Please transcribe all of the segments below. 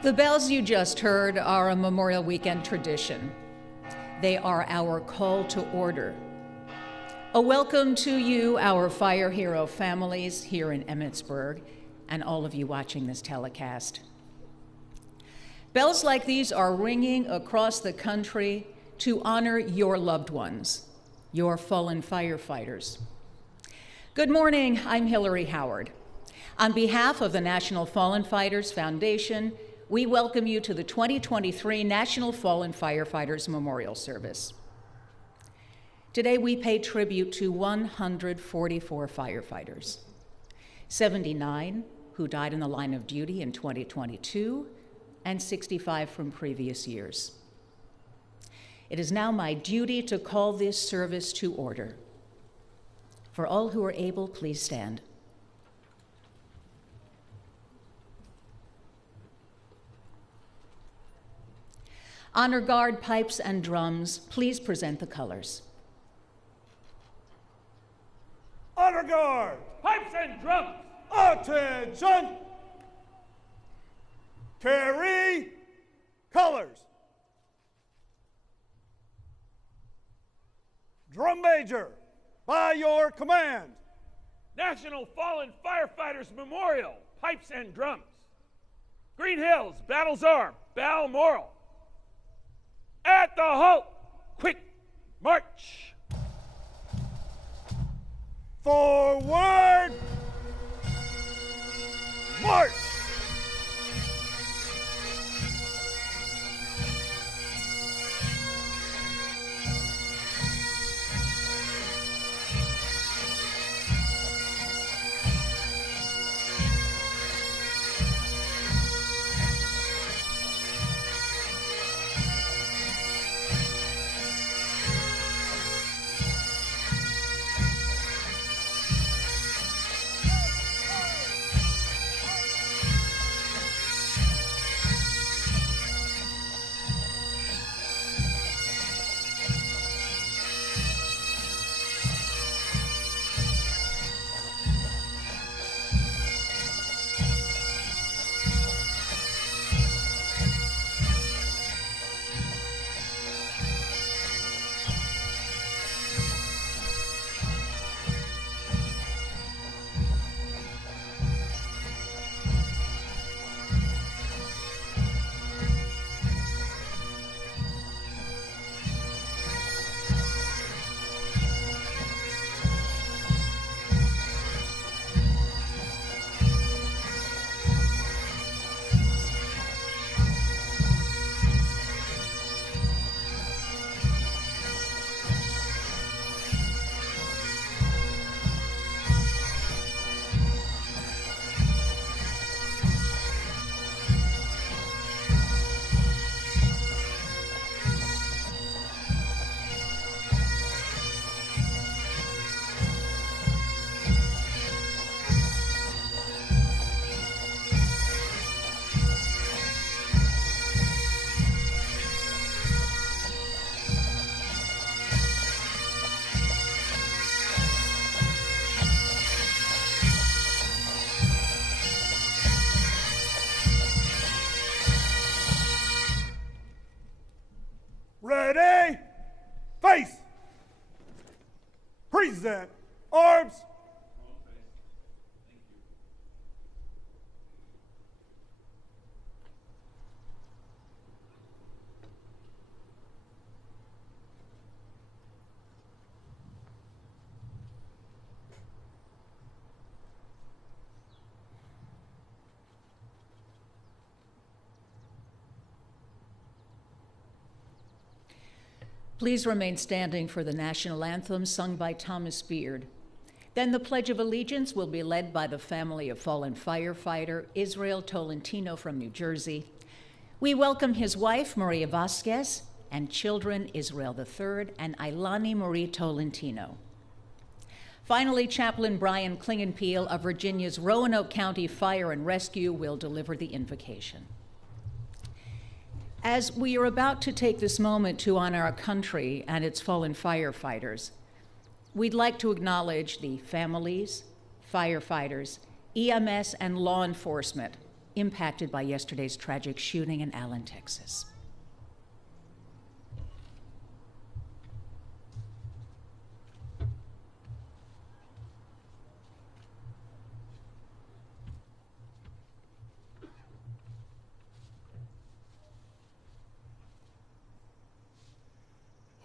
The bells you just heard are a Memorial Weekend tradition. They are our call to order. A welcome to you, our fire hero families here in Emmitsburg, and all of you watching this telecast. Bells like these are ringing across the country to honor your loved ones, your fallen firefighters. Good morning, I'm Hillary Howard. On behalf of the National Fallen Fighters Foundation, we welcome you to the 2023 National Fallen Firefighters Memorial Service. Today we pay tribute to 144 firefighters, 79 who died in the line of duty in 2022, and 65 from previous years. It is now my duty to call this service to order. For all who are able, please stand. Honor Guard, pipes and drums, please present the colors. Honor Guard, Pipes and drums! attention! Carry colors. Drum Major, by your command. National Fallen Firefighters Memorial, pipes and drums. Green Hills, Battle's Arm, Balmoral. At the halt, quick march. Forward, march. Ready, face. Present, arms. Please remain standing for the national anthem sung by Thomas Beard. Then the Pledge of Allegiance will be led by the family of fallen firefighter Israel Tolentino from New Jersey. We welcome his wife, Maria Vasquez, and children Israel III and Ailani Marie Tolentino. Finally, Chaplain Brian Klingenpeel of Virginia's Roanoke County Fire and Rescue will deliver the invocation. As we are about to take this moment to honor our country and its fallen firefighters, we'd like to acknowledge the families, firefighters, EMS, and law enforcement impacted by yesterday's tragic shooting in Allen, Texas.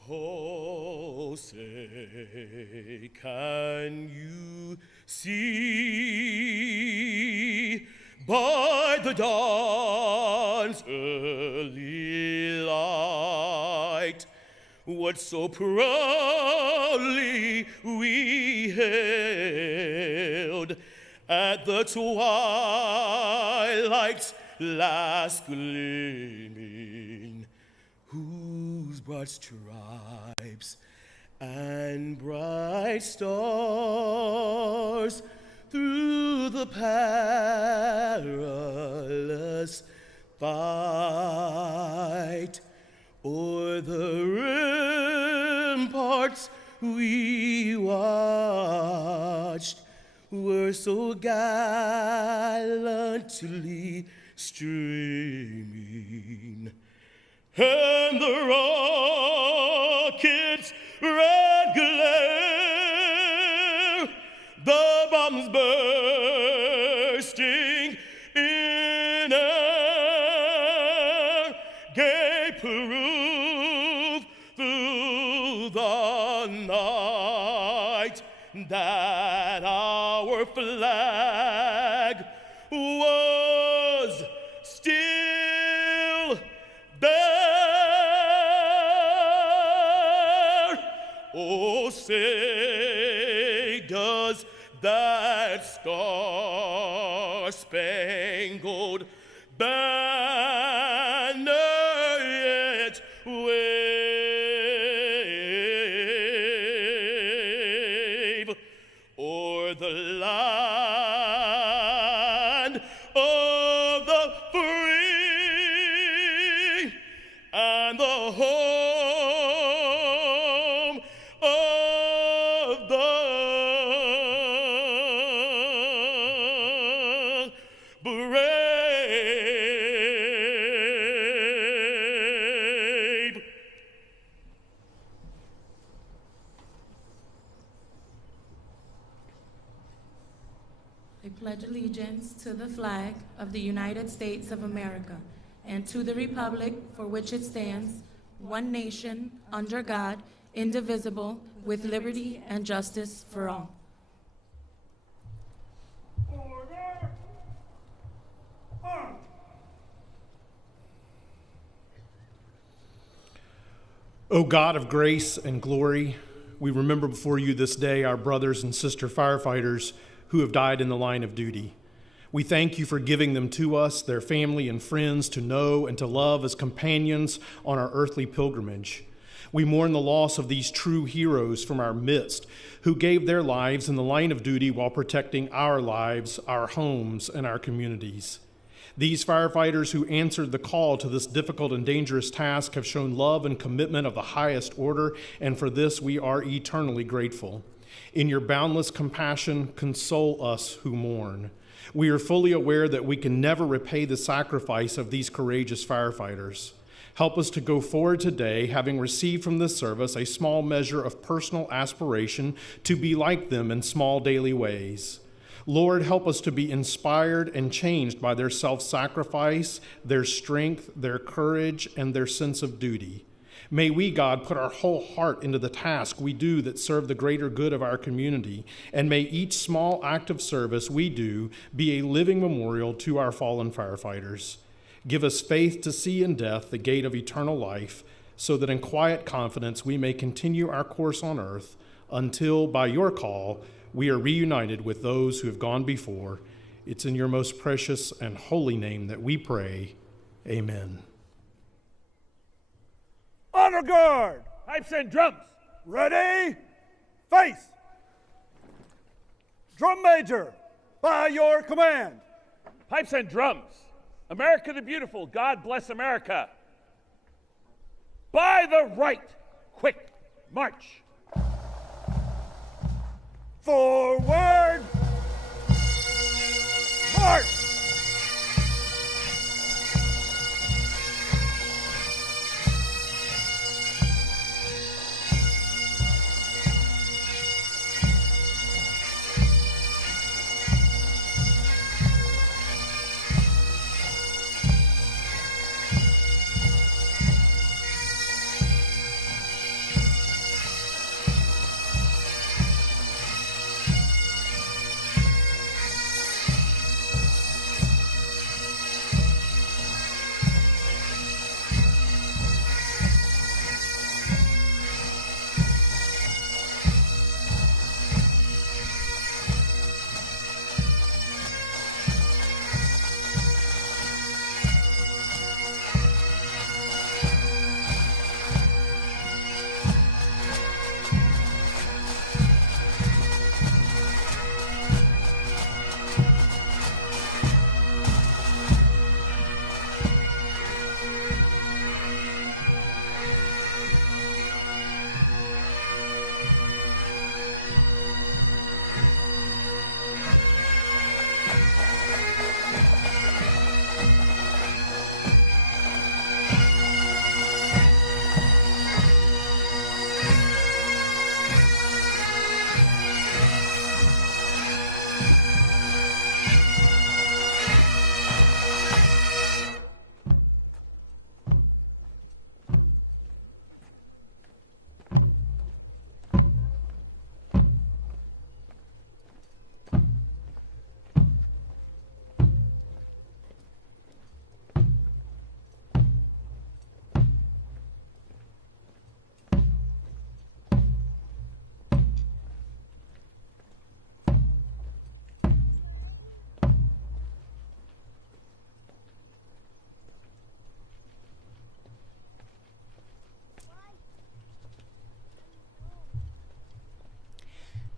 Oh, say, can you see by the dawn's early light what so proudly we hailed at the twilight's last gleaming, whose broad stripes and bright stars through the perilous fight o'er the ramparts we watched were so gallantly streaming. And the rocket's red glare, the bombs bursting in air, gave proof through the night that our flag was still there. Oh, say, does that star-spangled banner yet wave o'er the land of the free and the home of the brave? I pledge allegiance to the flag of the United States of America and to the republic for which it stands, one nation, under God, indivisible, with liberty and justice for all. Order! Armed! O God of grace and glory, we remember before you this day our brothers and sister firefighters who have died in the line of duty. We thank you for giving them to us, their family and friends, to know and to love as companions on our earthly pilgrimage. We mourn the loss of these true heroes from our midst, who gave their lives in the line of duty while protecting our lives, our homes, and our communities. These firefighters who answered the call to this difficult and dangerous task have shown love and commitment of the highest order, and for this we are eternally grateful. In your boundless compassion, console us who mourn. We are fully aware that we can never repay the sacrifice of these courageous firefighters. Help us to go forward today, having received from this service a small measure of personal aspiration to be like them in small daily ways. Lord, help us to be inspired and changed by their self-sacrifice, their strength, their courage, and their sense of duty. May we, God, put our whole heart into the task we do that serve the greater good of our community, and may each small act of service we do be a living memorial to our fallen firefighters. Give us faith to see in death the gate of eternal life, so that in quiet confidence we may continue our course on earth until, by your call, we are reunited with those who have gone before. It's in your most precious and holy name that we pray. Amen. Honor guard! Pipes and drums. Ready? Face! Drum major, by your command. Pipes and drums. America the beautiful, God bless America. By the right, quick march. Forward! March!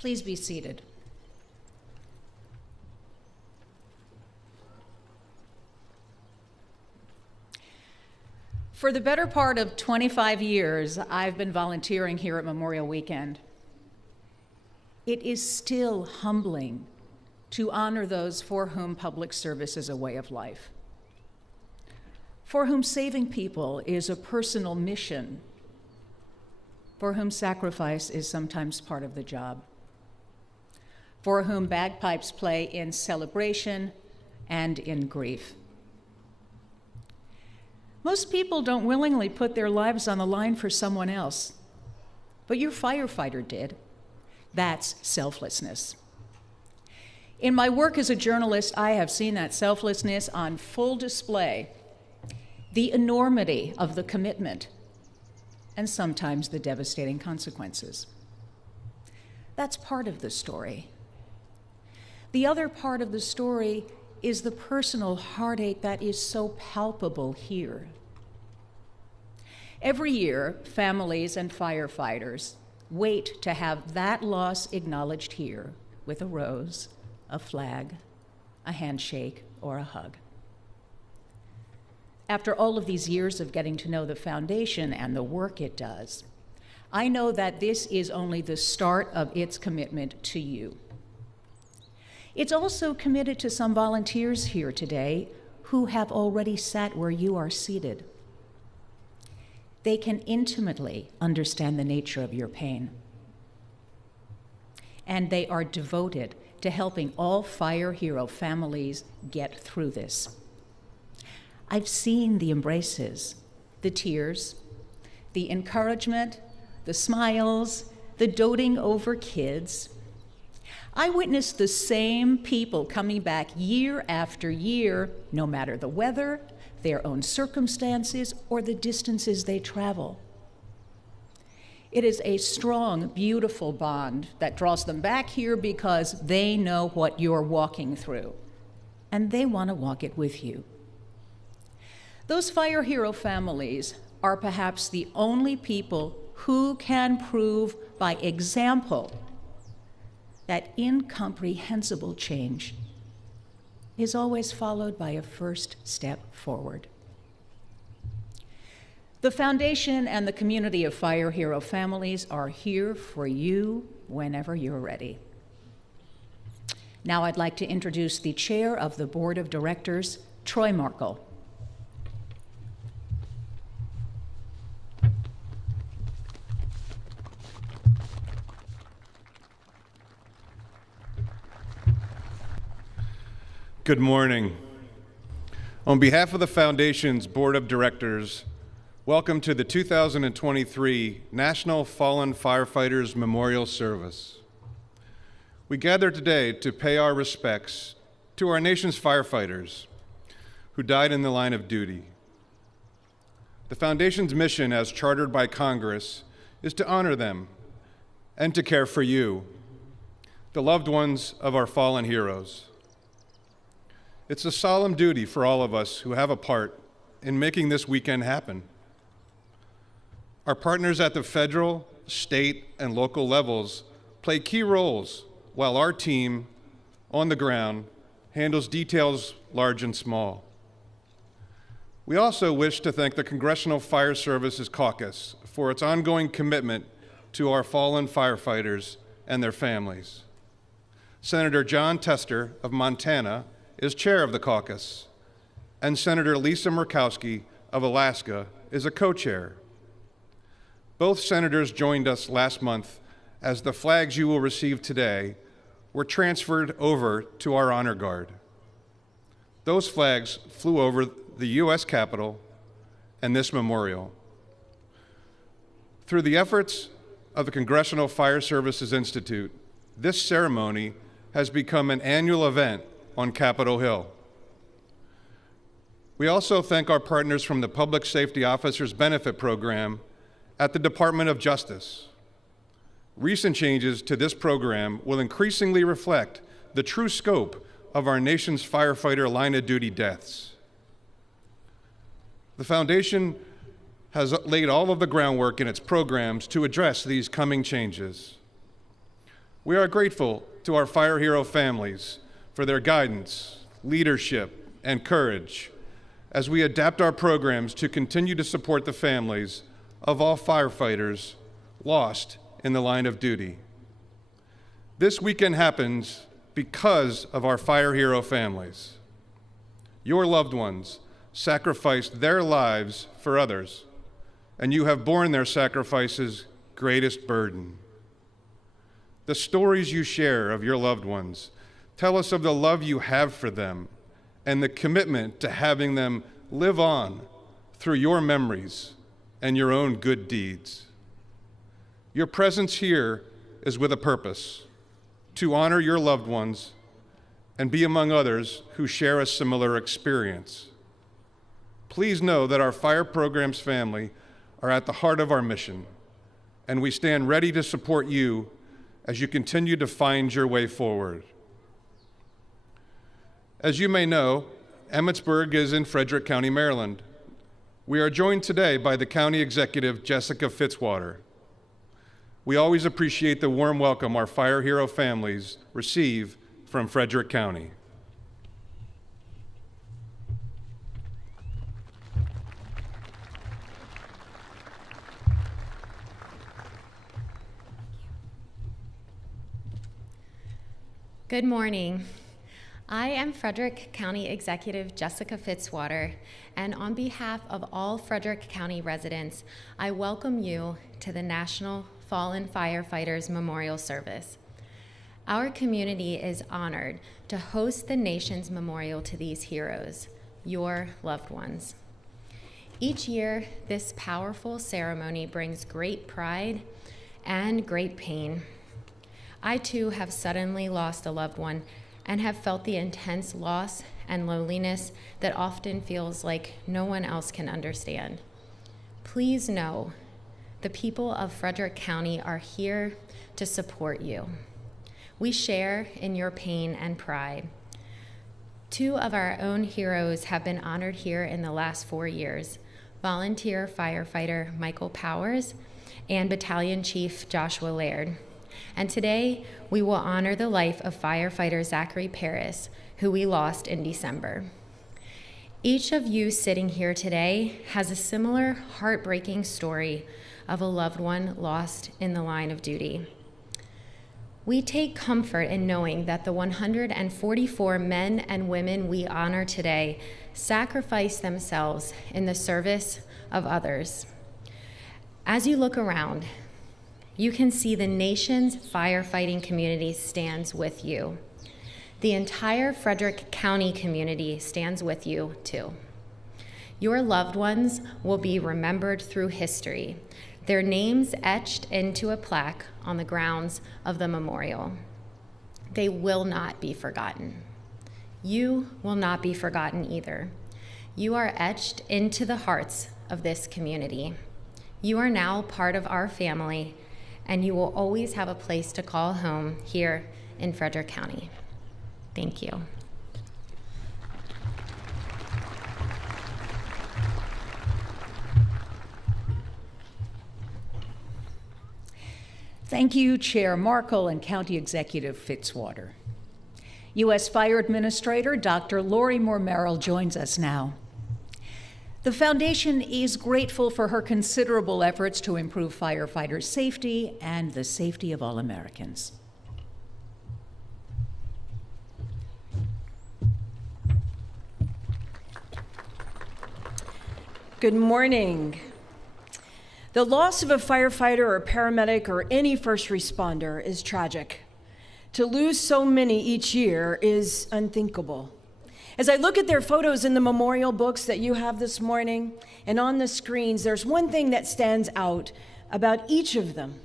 Please be seated. For the better part of 25 years, I've been volunteering here at Memorial Weekend. It is still humbling to honor those for whom public service is a way of life, for whom saving people is a personal mission, for whom sacrifice is sometimes part of the job, for whom bagpipes play in celebration and in grief. Most people don't willingly put their lives on the line for someone else, but your firefighter did. That's selflessness. In my work as a journalist, I have seen that selflessness on full display, the enormity of the commitment, and sometimes the devastating consequences. That's part of the story. The other part of the story is the personal heartache that is so palpable here. Every year, families and firefighters wait to have that loss acknowledged here with a rose, a flag, a handshake, or a hug. After all of these years of getting to know the foundation and the work it does, I know that this is only the start of its commitment to you. It's also committed to some volunteers here today who have already sat where you are seated. They can intimately understand the nature of your pain. And they are devoted to helping all fire hero families get through this. I've seen the embraces, the tears, the encouragement, the smiles, the doting over kids. I witnessed the same people coming back year after year, no matter the weather, their own circumstances, or the distances they travel. It is a strong, beautiful bond that draws them back here because they know what you're walking through, and they want to walk it with you. Those fire hero families are perhaps the only people who can prove by example that incomprehensible change is always followed by a first step forward. The foundation and the community of fire hero families are here for you whenever you're ready. Now I'd like to introduce the chair of the board of directors, Troy Markle. Good morning. On behalf of the Foundation's Board of Directors, welcome to the 2023 National Fallen Firefighters Memorial Service. We gather today to pay our respects to our nation's firefighters who died in the line of duty. The Foundation's mission, as chartered by Congress, is to honor them and to care for you, the loved ones of our fallen heroes. It's a solemn duty for all of us who have a part in making this weekend happen. Our partners at the federal, state, and local levels play key roles while our team on the ground handles details large and small. We also wish to thank the Congressional Fire Services Caucus for its ongoing commitment to our fallen firefighters and their families. Senator John Tester of Montana is chair of the caucus, and Senator Lisa Murkowski of Alaska is a co-chair. Both senators joined us last month as the flags you will receive today were transferred over to our honor guard. Those flags flew over the U.S. Capitol and this memorial. Through the efforts of the Congressional Fire Services Institute, this ceremony has become an annual event on Capitol Hill. We also thank our partners from the Public Safety Officers Benefit Program at the Department of Justice. Recent changes to this program will increasingly reflect the true scope of our nation's firefighter line of duty deaths. The Foundation has laid all of the groundwork in its programs to address these coming changes. We are grateful to our fire hero families for their guidance, leadership, and courage as we adapt our programs to continue to support the families of all firefighters lost in the line of duty. This weekend happens because of our fire hero families. Your loved ones sacrificed their lives for others, and you have borne their sacrifices' greatest burden. The stories you share of your loved ones tell us of the love you have for them and the commitment to having them live on through your memories and your own good deeds. Your presence here is with a purpose: to honor your loved ones and be among others who share a similar experience. Please know that our fire programs family are at the heart of our mission, and we stand ready to support you as you continue to find your way forward. As you may know, Emmitsburg is in Frederick County, Maryland. We are joined today by the County Executive, Jessica Fitzwater. We always appreciate the warm welcome our fire hero families receive from Frederick County. Good morning. I am Frederick County Executive Jessica Fitzwater, and on behalf of all Frederick County residents, I welcome you to the National Fallen Firefighters Memorial Service. Our community is honored to host the nation's memorial to these heroes, your loved ones. Each year, this powerful ceremony brings great pride and great pain. I too have suddenly lost a loved one and have felt the intense loss and loneliness that often feels like no one else can understand. Please know the people of Frederick County are here to support you. We share in your pain and pride. 2 of our own heroes have been honored here in the last 4 years: volunteer firefighter Michael Powers and Battalion Chief Joshua Laird. And today, we will honor the life of firefighter Zachary Paris, who we lost in December. Each of you sitting here today has a similar heartbreaking story of a loved one lost in the line of duty. We take comfort in knowing that the 144 men and women we honor today sacrifice themselves in the service of others. As you look around, you can see the nation's firefighting community stands with you. The entire Frederick County community stands with you too. Your loved ones will be remembered through history, their names etched into a plaque on the grounds of the memorial. They will not be forgotten. You will not be forgotten either. You are etched into the hearts of this community. You are now part of our family, and you will always have a place to call home here in Frederick County. Thank you. Thank you, Chair Markle and County Executive Fitzwater. U.S. Fire Administrator Dr. Lori Moore Merrill joins us now. The Foundation is grateful for her considerable efforts to improve firefighters' safety and the safety of all Americans. Good morning. The loss of a firefighter or paramedic or any first responder is tragic. To lose so many each year is unthinkable. As I look at their photos in the memorial books that you have this morning and on the screens, there's one thing that stands out about each of them: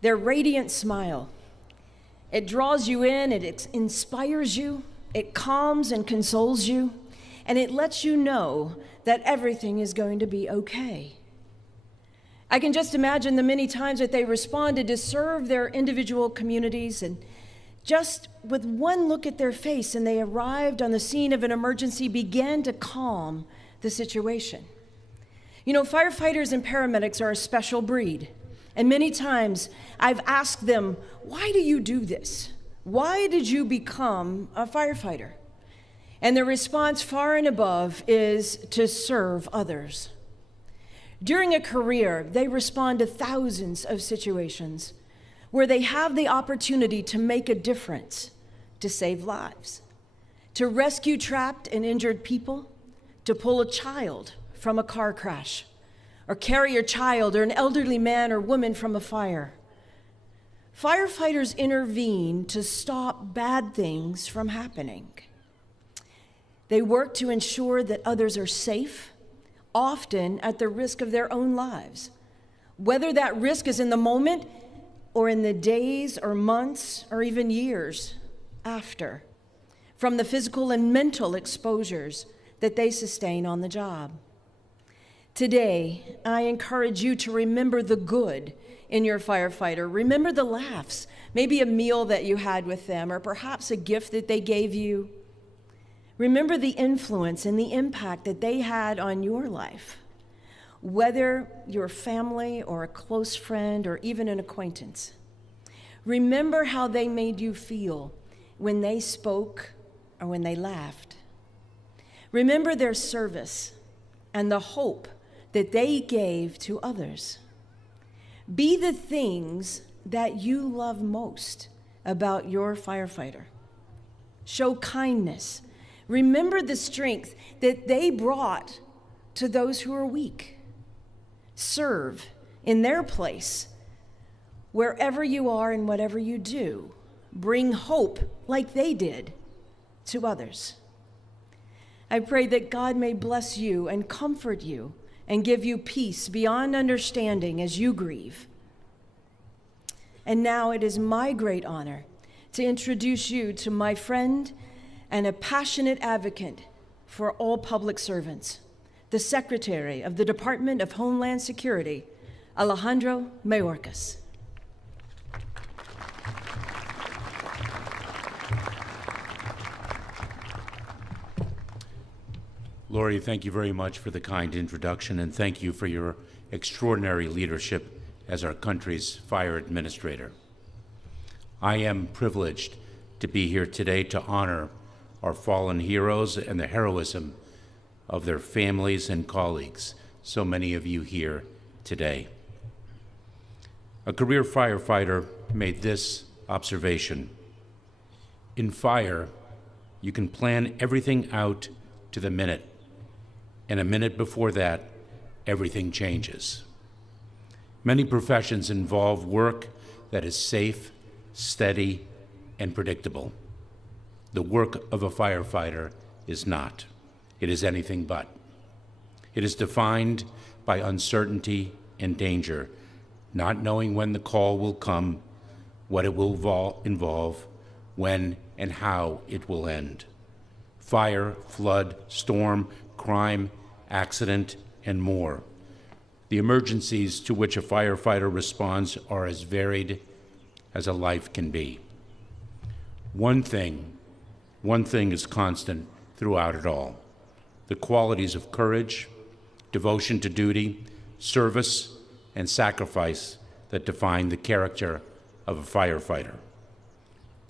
their radiant smile. It draws you in, it inspires you, it calms and consoles you, and it lets you know that everything is going to be okay. I can just imagine the many times that they responded to serve their individual communities, and just with one look at their face and they arrived on the scene of an emergency began to calm the situation. You know, firefighters and paramedics are a special breed. And many times I've asked them, why do you do this? Why did you become a firefighter? And the response far and above is to serve others. During a career, they respond to thousands of situations where they have the opportunity to make a difference, to save lives, to rescue trapped and injured people, to pull a child from a car crash, or carry a child or an elderly man or woman from a fire. Firefighters intervene to stop bad things from happening. They work to ensure that others are safe, often at the risk of their own lives, whether that risk is in the moment or in the days or months or even years after, from the physical and mental exposures that they sustain on the job. Today, I encourage you to remember the good in your firefighter. Remember the laughs, maybe a meal that you had with them, or perhaps a gift that they gave you. Remember the influence and the impact that they had on your life, whether your family or a close friend or even an acquaintance. Remember how they made you feel when they spoke or when they laughed. Remember their service and the hope that they gave to others. Be the things that you love most about your firefighter. Show kindness. Remember the strength that they brought to those who are weak. Serve in their place wherever you are and whatever you do. Bring hope like they did to others. I pray that God may bless you and comfort you and give you peace beyond understanding as you grieve. And now it is my great honor to introduce you to my friend and a passionate advocate for all public servants, the Secretary of the Department of Homeland Security, Alejandro Mayorkas. Lori, thank you very much for the kind introduction, and thank you for your extraordinary leadership as our country's fire administrator. I am privileged to be here today to honor our fallen heroes and the heroism of their families and colleagues, so many of you here today. A career firefighter made this observation: in fire, you can plan everything out to the minute, and a minute before that, everything changes. Many professions involve work that is safe, steady, and predictable. The work of a firefighter is not. It is anything but. It is defined by uncertainty and danger, not knowing when the call will come, what it will involve, when and how it will end. Fire, flood, storm, crime, accident, and more. The emergencies to which a firefighter responds are as varied as a life can be. One thing is constant throughout it all: the qualities of courage, devotion to duty, service, and sacrifice that define the character of a firefighter.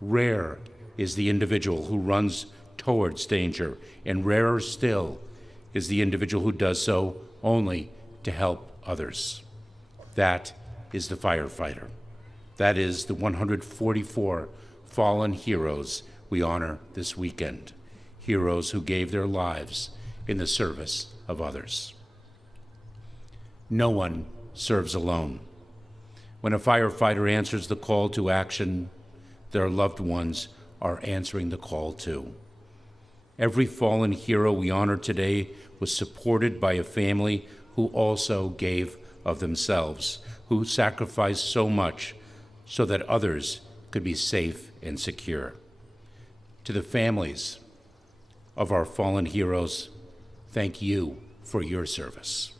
Rare is the individual who runs towards danger, and rarer still is the individual who does so only to help others. That is the firefighter. That is the 144 fallen heroes we honor this weekend, heroes who gave their lives in the service of others. No one serves alone. When a firefighter answers the call to action, their loved ones are answering the call too. Every fallen hero we honor today was supported by a family who also gave of themselves, who sacrificed so much so that others could be safe and secure. To the families of our fallen heroes, thank you for your service.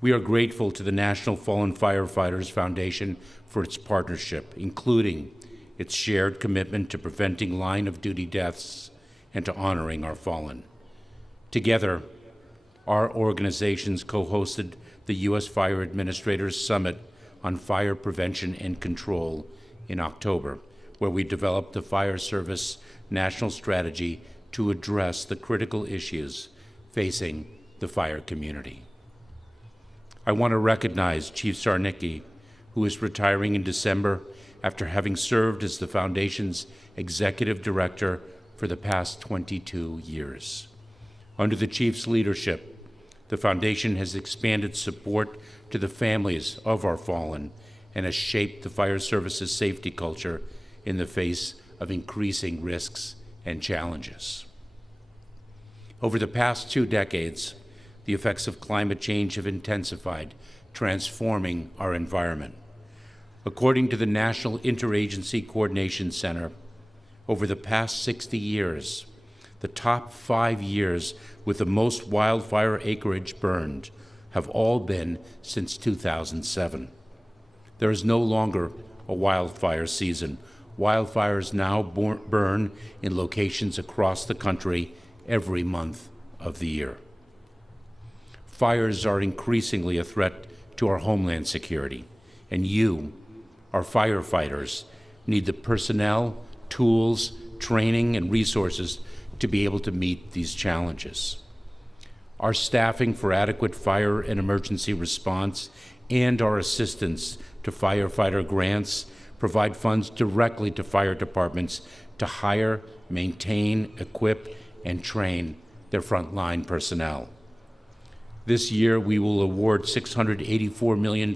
We are grateful to the National Fallen Firefighters Foundation for its partnership, including its shared commitment to preventing line-of-duty deaths and to honoring our fallen. Together, our organizations co-hosted the U.S. Fire Administrators Summit on Fire Prevention and Control in October, where we developed the Fire Service National Strategy to address the critical issues facing the fire community. I want to recognize Chief Sarnicki, who is retiring in December after having served as the Foundation's Executive Director for the past 22 years. Under the Chief's leadership, the Foundation has expanded support to the families of our fallen and has shaped the fire service's safety culture in the face of increasing risks and challenges. Over the past 2 decades, the effects of climate change have intensified, transforming our environment. According to the National Interagency Coordination Center, over the past 60 years, the top 5 years with the most wildfire acreage burned have all been since 2007. There is no longer a wildfire season. Wildfires now burn in locations across the country every month of the year. Fires are increasingly a threat to our homeland security, and you, our firefighters, need the personnel, tools, training, and resources to be able to meet these challenges. Our staffing for adequate fire and emergency response and our assistance to firefighter grants provide funds directly to fire departments to hire, maintain, equip, and train their frontline personnel. This year, we will award $684 million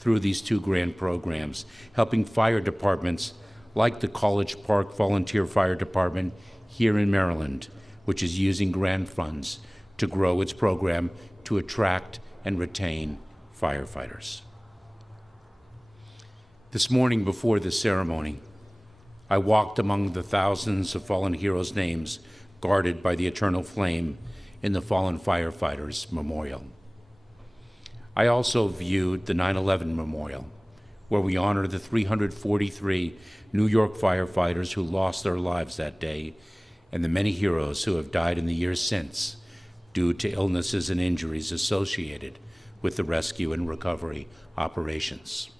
through these 2 grant programs, helping fire departments like the College Park Volunteer Fire Department here in Maryland, which is using grant funds to grow its program to attract and retain firefighters. This morning before the ceremony, I walked among the thousands of fallen heroes' names guarded by the eternal flame in the Fallen Firefighters Memorial. I also viewed the 9/11 Memorial, where we honor the 343 New York firefighters who lost their lives that day and the many heroes who have died in the years since due to illnesses and injuries associated with the rescue and recovery operations.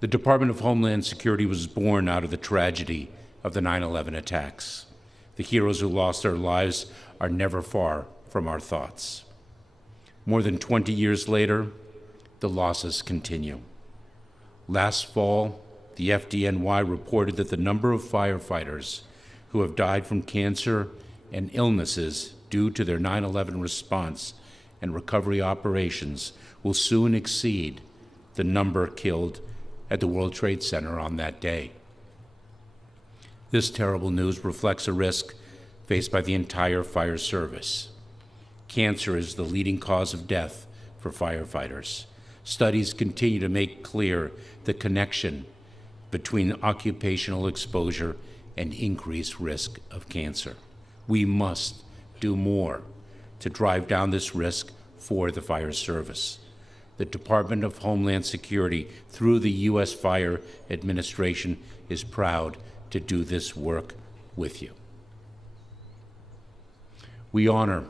The Department of Homeland Security was born out of the tragedy of the 9/11 attacks. The heroes who lost their lives are never far from our thoughts. More than 20 years later, the losses continue. Last fall, the FDNY reported that the number of firefighters who have died from cancer and illnesses due to their 9/11 response and recovery operations will soon exceed the number killed at the World Trade Center on that day. This terrible news reflects a risk faced by the entire fire service. Cancer is the leading cause of death for firefighters. Studies continue to make clear the connection between occupational exposure and increased risk of cancer. We must do more to drive down this risk for the fire service. The Department of Homeland Security, through the U.S. Fire Administration, is proud to do this work with you. We honor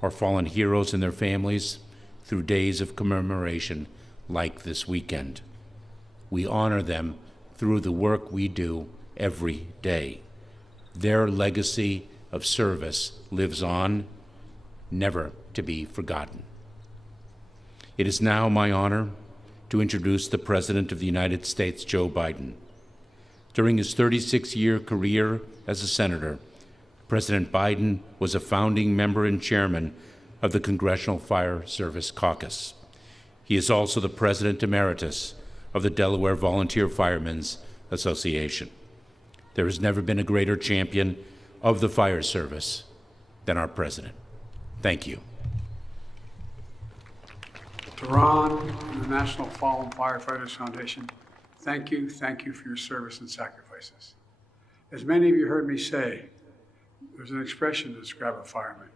our fallen heroes and their families through days of commemoration like this weekend. We honor them through the work we do every day. Their legacy of service lives on, never to be forgotten. It is now my honor to introduce the President of the United States, Joe Biden. During his 36-year career as a senator, President Biden was a founding member and chairman of the Congressional Fire Service Caucus. He is also the President Emeritus of the Delaware Volunteer Firemen's Association. There has never been a greater champion of the fire service than our President. Thank you. To Ron and the National Fallen Firefighters Foundation, thank you for your service and sacrifices. As many of you heard me say, there's an expression to describe a fireman.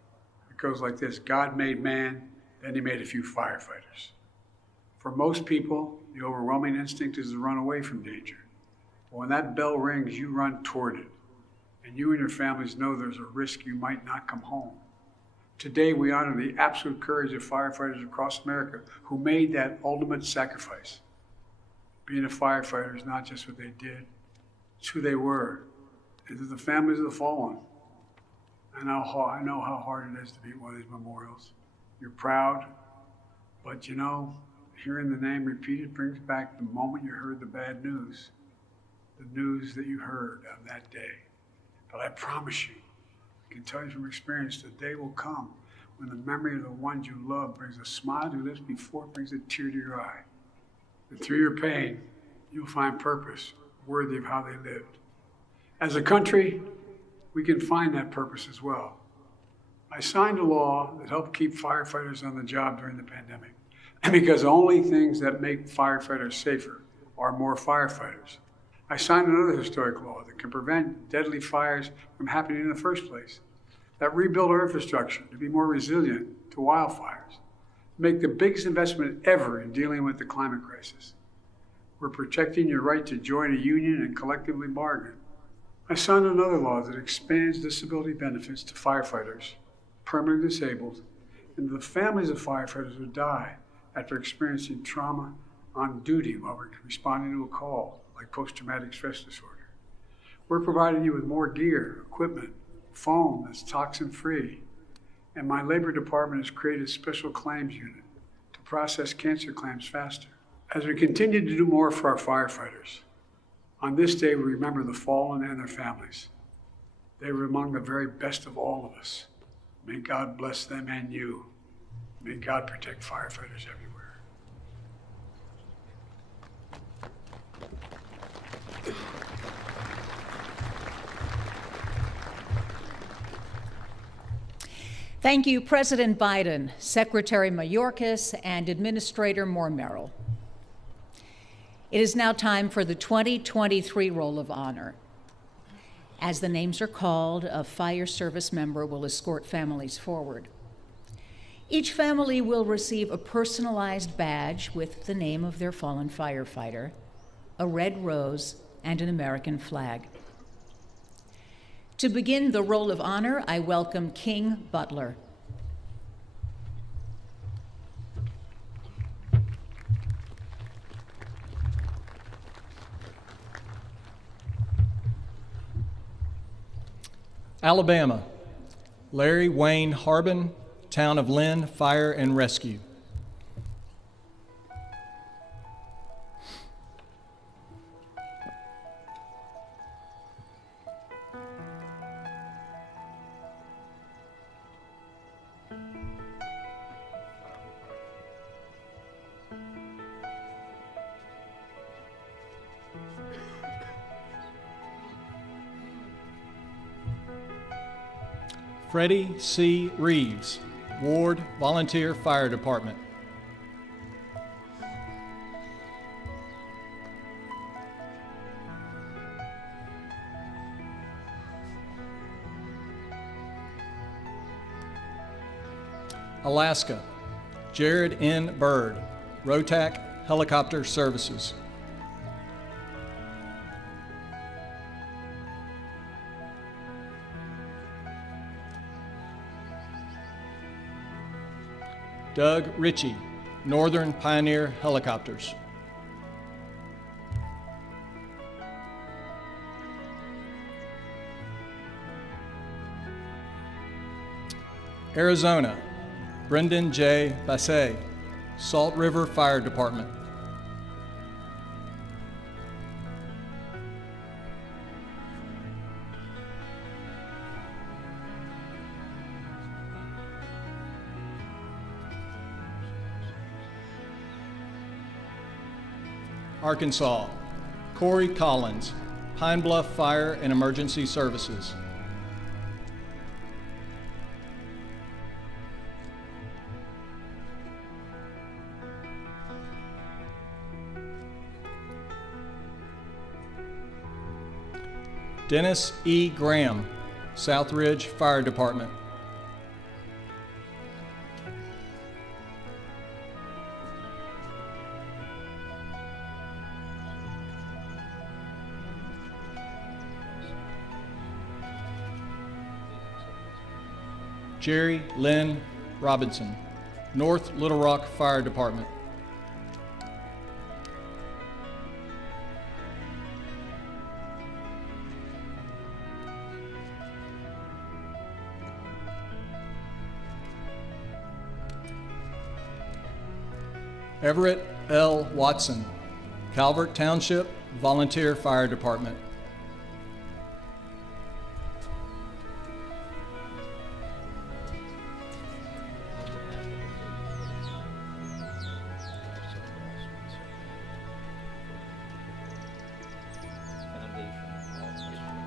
It goes like this: God made man, then he made a few firefighters. For most people, the overwhelming instinct is to run away from danger. But when that bell rings, you run toward it. And you and your families know there's a risk you might not come home. Today, we honor the absolute courage of firefighters across America who made that ultimate sacrifice. Being a firefighter is not just what they did, it's who they were. And to the families of the fallen, I know how hard it is to be at one of these memorials. You're proud, but you know, hearing the name repeated brings back the moment you heard the bad news, the news that you heard on that day. But I promise you, I can tell you from experience, the day will come when the memory of the ones you love brings a smile to your lips before it brings a tear to your eye. And through your pain, you'll find purpose worthy of how they lived. As a country, we can find that purpose as well. I signed a law that helped keep firefighters on the job during the pandemic. And because only things that make firefighters safer are more firefighters. I signed another historic law that can prevent deadly fires from happening in the first place, that rebuild our infrastructure to be more resilient to wildfires, make the biggest investment ever in dealing with the climate crisis. We're protecting your right to join a union and collectively bargain. I signed another law that expands disability benefits to firefighters, permanently disabled, and to the families of firefighters who die after experiencing trauma on duty while we're responding to a call, like post-traumatic stress disorder. We're providing you with more gear, equipment, foam that's toxin-free, and my labor department has created a special claims unit to process cancer claims faster. As we continue to do more for our firefighters, on this day we remember the fallen and their families. They were among the very best of all of us. May God bless them and you. May God protect firefighters everywhere. Thank you, President Biden, Secretary Mayorkas, and Administrator Moore-Merrill. It is now time for the 2023 Roll of Honor. As the names are called, a fire service member will escort families forward. Each family will receive a personalized badge with the name of their fallen firefighter, a red rose, and an American flag. To begin the Roll of Honor, I welcome King Butler. Alabama, Larry Wayne Harbin, Town of Lynn Fire and Rescue. Freddie C. Reeves, Ward Volunteer Fire Department. Alaska, Jared N. Bird, Rotac Helicopter Services. Doug Ritchie, Northern Pioneer Helicopters. Arizona, Brendan J. Bassett, Salt River Fire Department. Arkansas, Corey Collins, Pine Bluff Fire and Emergency Services. Dennis E. Graham, Southridge Fire Department. Jerry Lynn Robinson, North Little Rock Fire Department. Everett L. Watson, Calvert Township Volunteer Fire Department.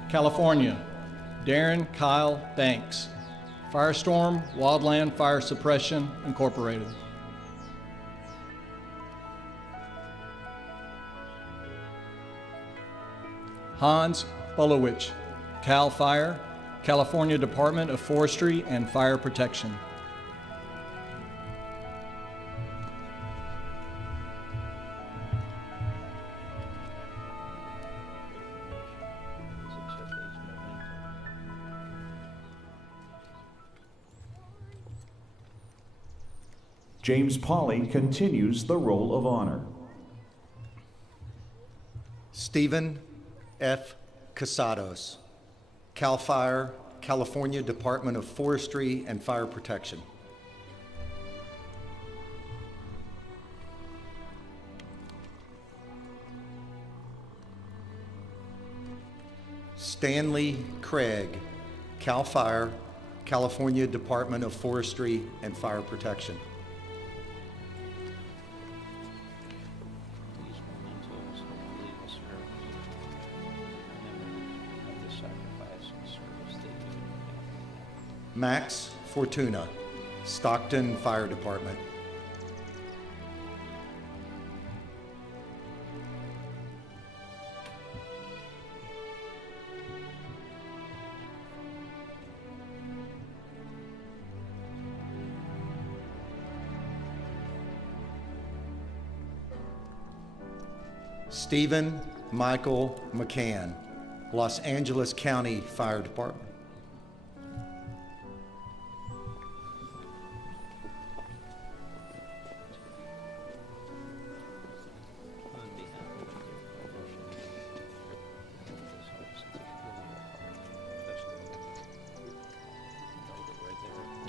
California, Darren Kyle Banks, Firestorm Wildland Fire Suppression Incorporated. Hans Bolowich, CAL FIRE, California Department of Forestry and Fire Protection. James Pauley continues the roll of honor. Stephen F. Casados, CAL FIRE, California Department of Forestry and Fire Protection. Stanley Craig, CAL FIRE, California Department of Forestry and Fire Protection. Max Fortuna, Stockton Fire Department. Stephen Michael McCann, Los Angeles County Fire Department.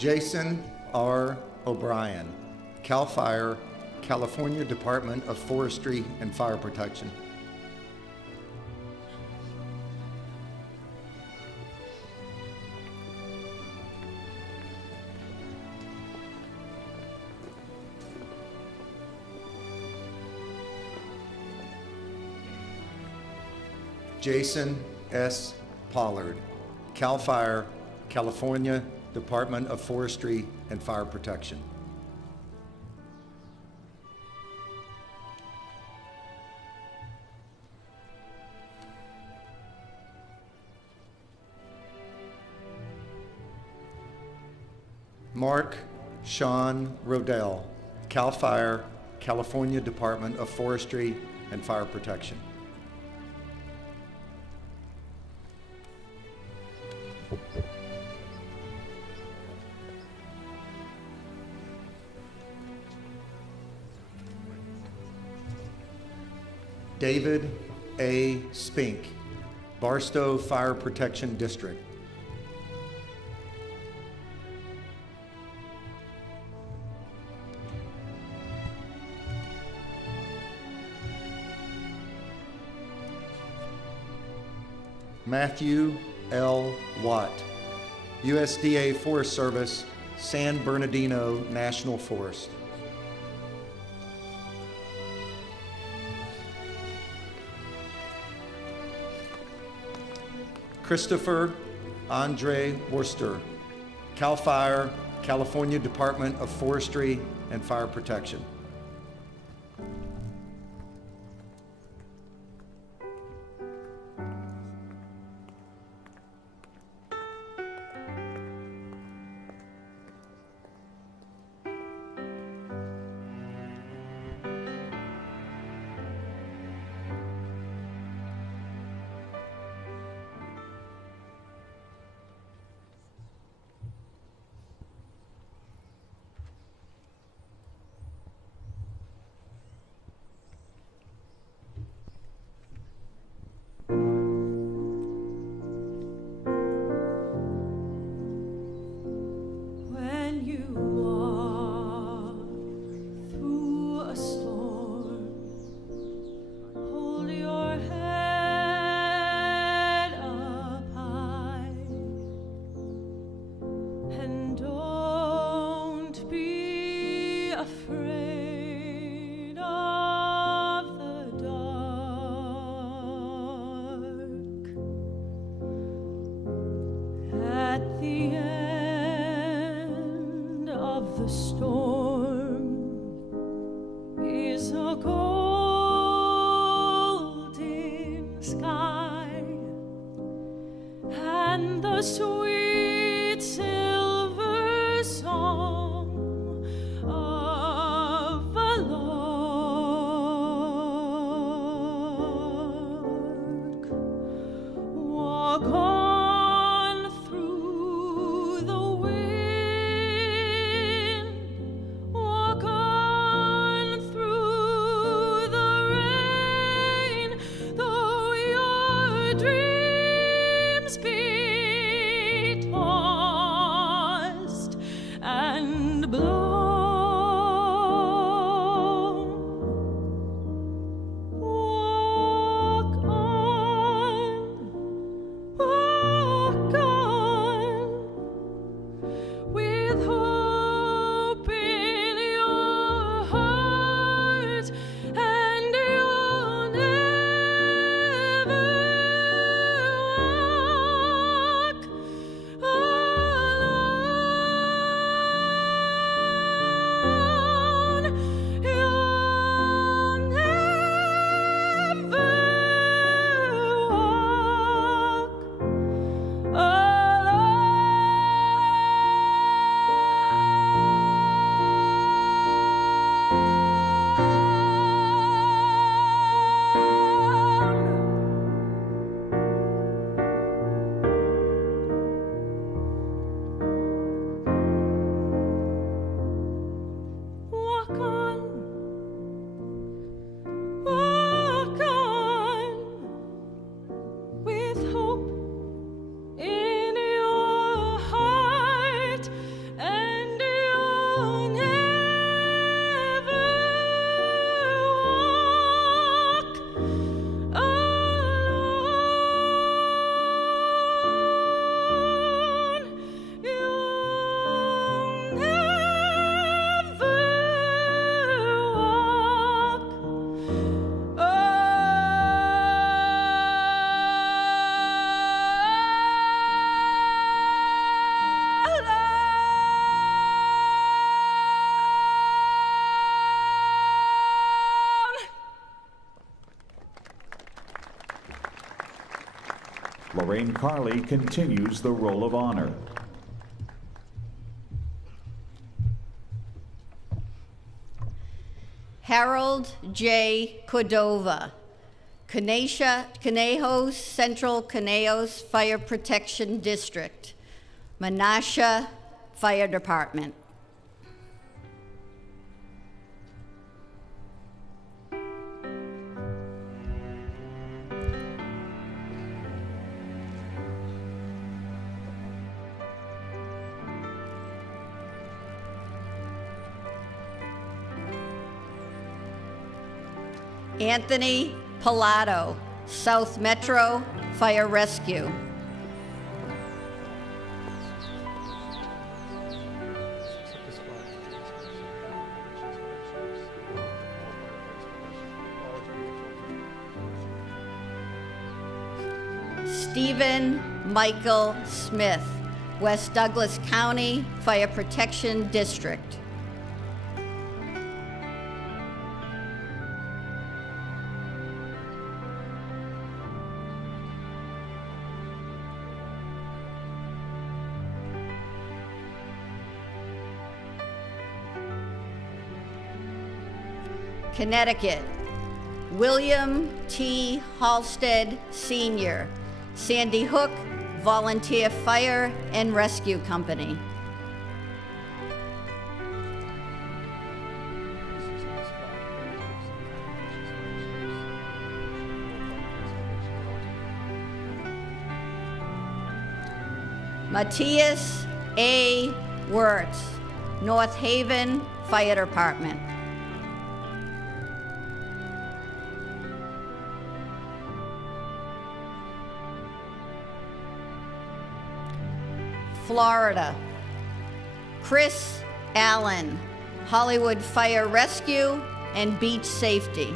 Jason R. O'Brien, CAL FIRE, California Department of Forestry and Fire Protection. Jason S. Pollard, CAL FIRE, California Department of Forestry and Fire Protection. Mark Sean Rodell, CAL FIRE, California Department of Forestry and Fire Protection. David A. Spink, Barstow Fire Protection District. Matthew L. Watt, USDA Forest Service, San Bernardino National Forest. Christopher Andre Worcester, CAL FIRE, California Department of Forestry and Fire Protection. the storm is a golden sky, and the sweet silver song of a lark. Walk on through the wind, walk on through the rain, though your dreams be tossed and blown. Walk on, with hope in your heart, and you'll never walk alone. You'll never walk Walk on, with hope in your heart, and you'll never walk alone. You'll never walk Lorraine Carley continues the Roll of Honor. Harold J. Cordova, Conejos Central Conejos Fire Protection District, Menasha Fire Department. Anthony Pilato, South Metro Fire Rescue. Stephen Michael Smith, West Douglas County Fire Protection District. Connecticut, William T. Halstead Sr., Sandy Hook Volunteer Fire and Rescue Company. Matthias A. Wirtz, North Haven Fire Department. Florida, Chris Allen, Hollywood Fire Rescue and Beach Safety.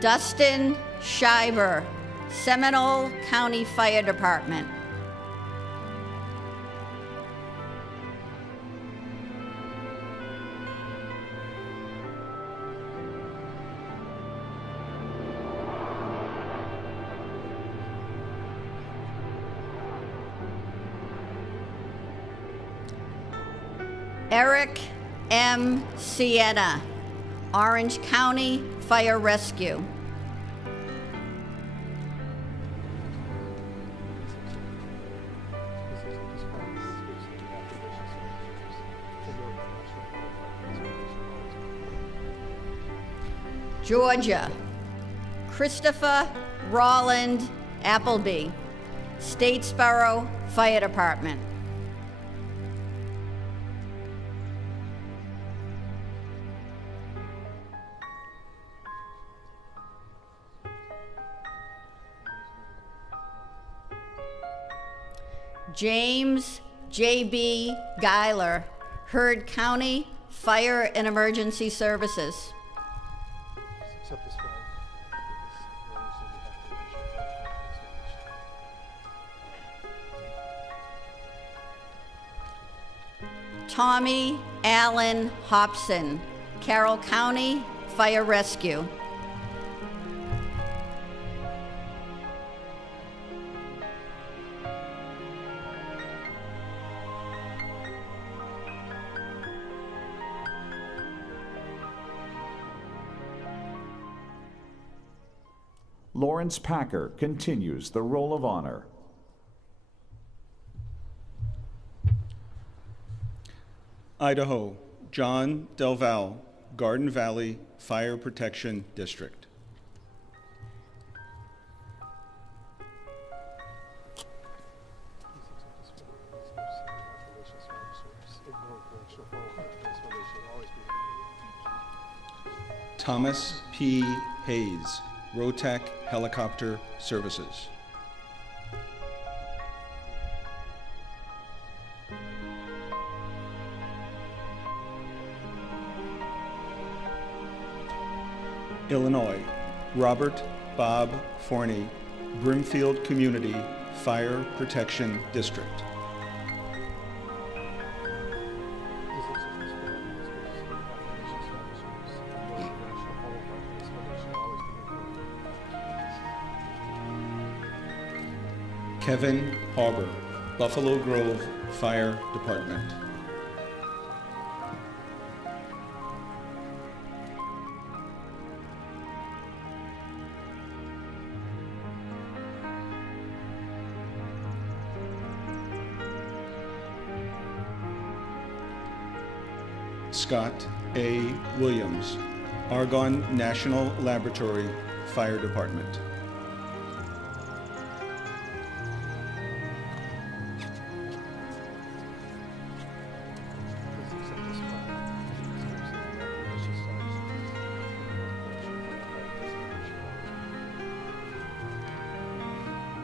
Dustin Schreiber, Seminole County Fire Department. Eric M. Sienna, Orange County Fire Rescue. Georgia, Christopher Rolland Appleby, Statesboro Fire Department. James J.B. Geiler, Heard County Fire and Emergency Services. Tommy Allen Hobson, Carroll County Fire Rescue. Lawrence Packer continues the Roll of Honor. Idaho, John Del Val, Garden Valley Fire Protection District. Thomas P. Hayes, Rotec Helicopter Services. Illinois, Robert Bob Forney, Brimfield Community Fire Protection District. Kevin Hauber, Buffalo Grove Fire Department. Scott A. Williams, Argonne National Laboratory Fire Department.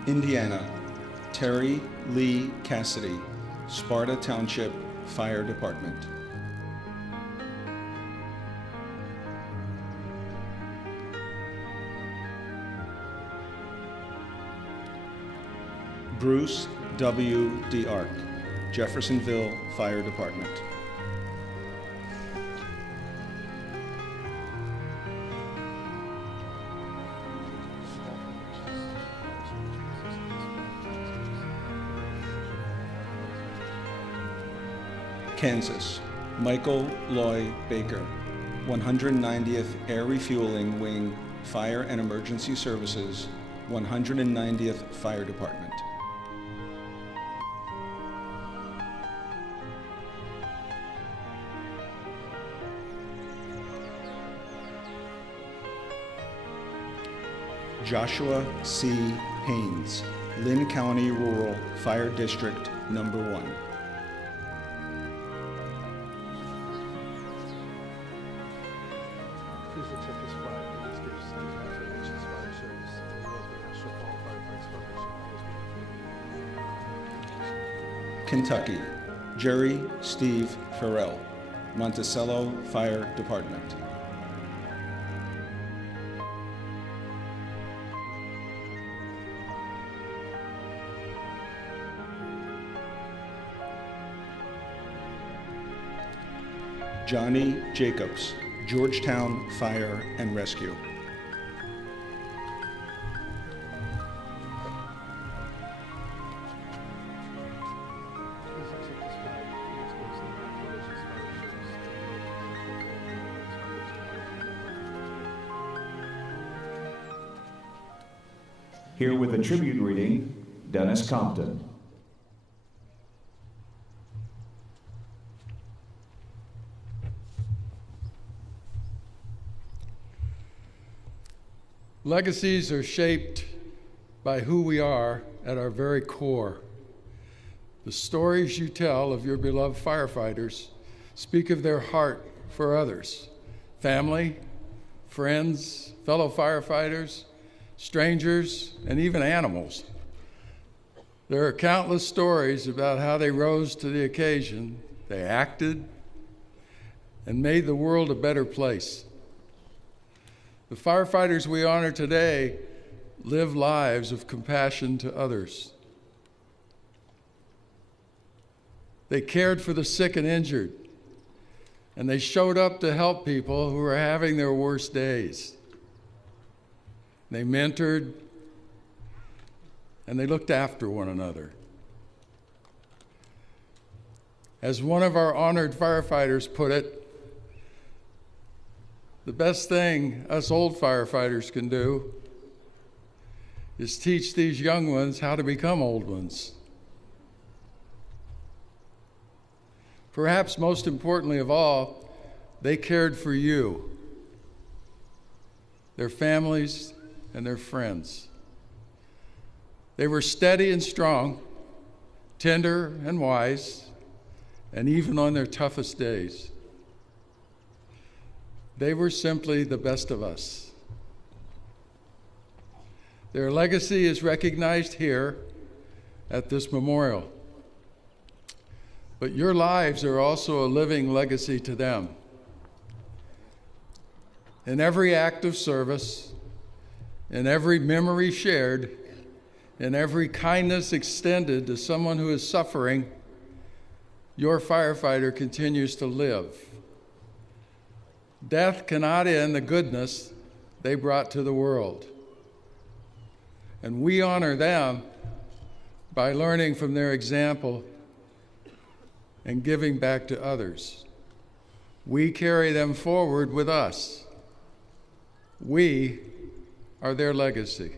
Indiana, Terry Lee Cassidy, Sparta Township Fire Department. Bruce W. DeArc, Jeffersonville Fire Department. Kansas, Michael Loy Baker, 190th Air Refueling Wing Fire and Emergency Services, 190th Fire Department. Joshua C. Haynes, Lynn County Rural Fire District Number 1. Please accept this flag and this gift sent by the nation's fire service and the local National Fall Firefighters Foundation. Kentucky, Jerry Steve Farrell, Monticello Fire Department. Johnny Jacobs, Georgetown Fire and Rescue. Here with a tribute reading, Dennis Compton. Legacies are shaped by who we are at our very core. The stories you tell of your beloved firefighters speak of their heart for others, family, friends, fellow firefighters, strangers, and even animals. There are countless stories about how they rose to the occasion, they acted, and made the world a better place. The firefighters we honor today live lives of compassion to others. They cared for the sick and injured, and they showed up to help people who were having their worst days. They mentored, and they looked after one another. As one of our honored firefighters put it, the best thing us old firefighters can do is teach these young ones how to become old ones. Perhaps most importantly of all, they cared for you, their families, and their friends. They were steady and strong, tender and wise, and even on their toughest days. They were simply the best of us. Their legacy is recognized here at this memorial. But your lives are also a living legacy to them. In every act of service, in every memory shared, in every kindness extended to someone who is suffering, your firefighter continues to live. Death cannot end the goodness they brought to the world. And we honor them by learning from their example and giving back to others. We carry them forward with us. We are their legacy.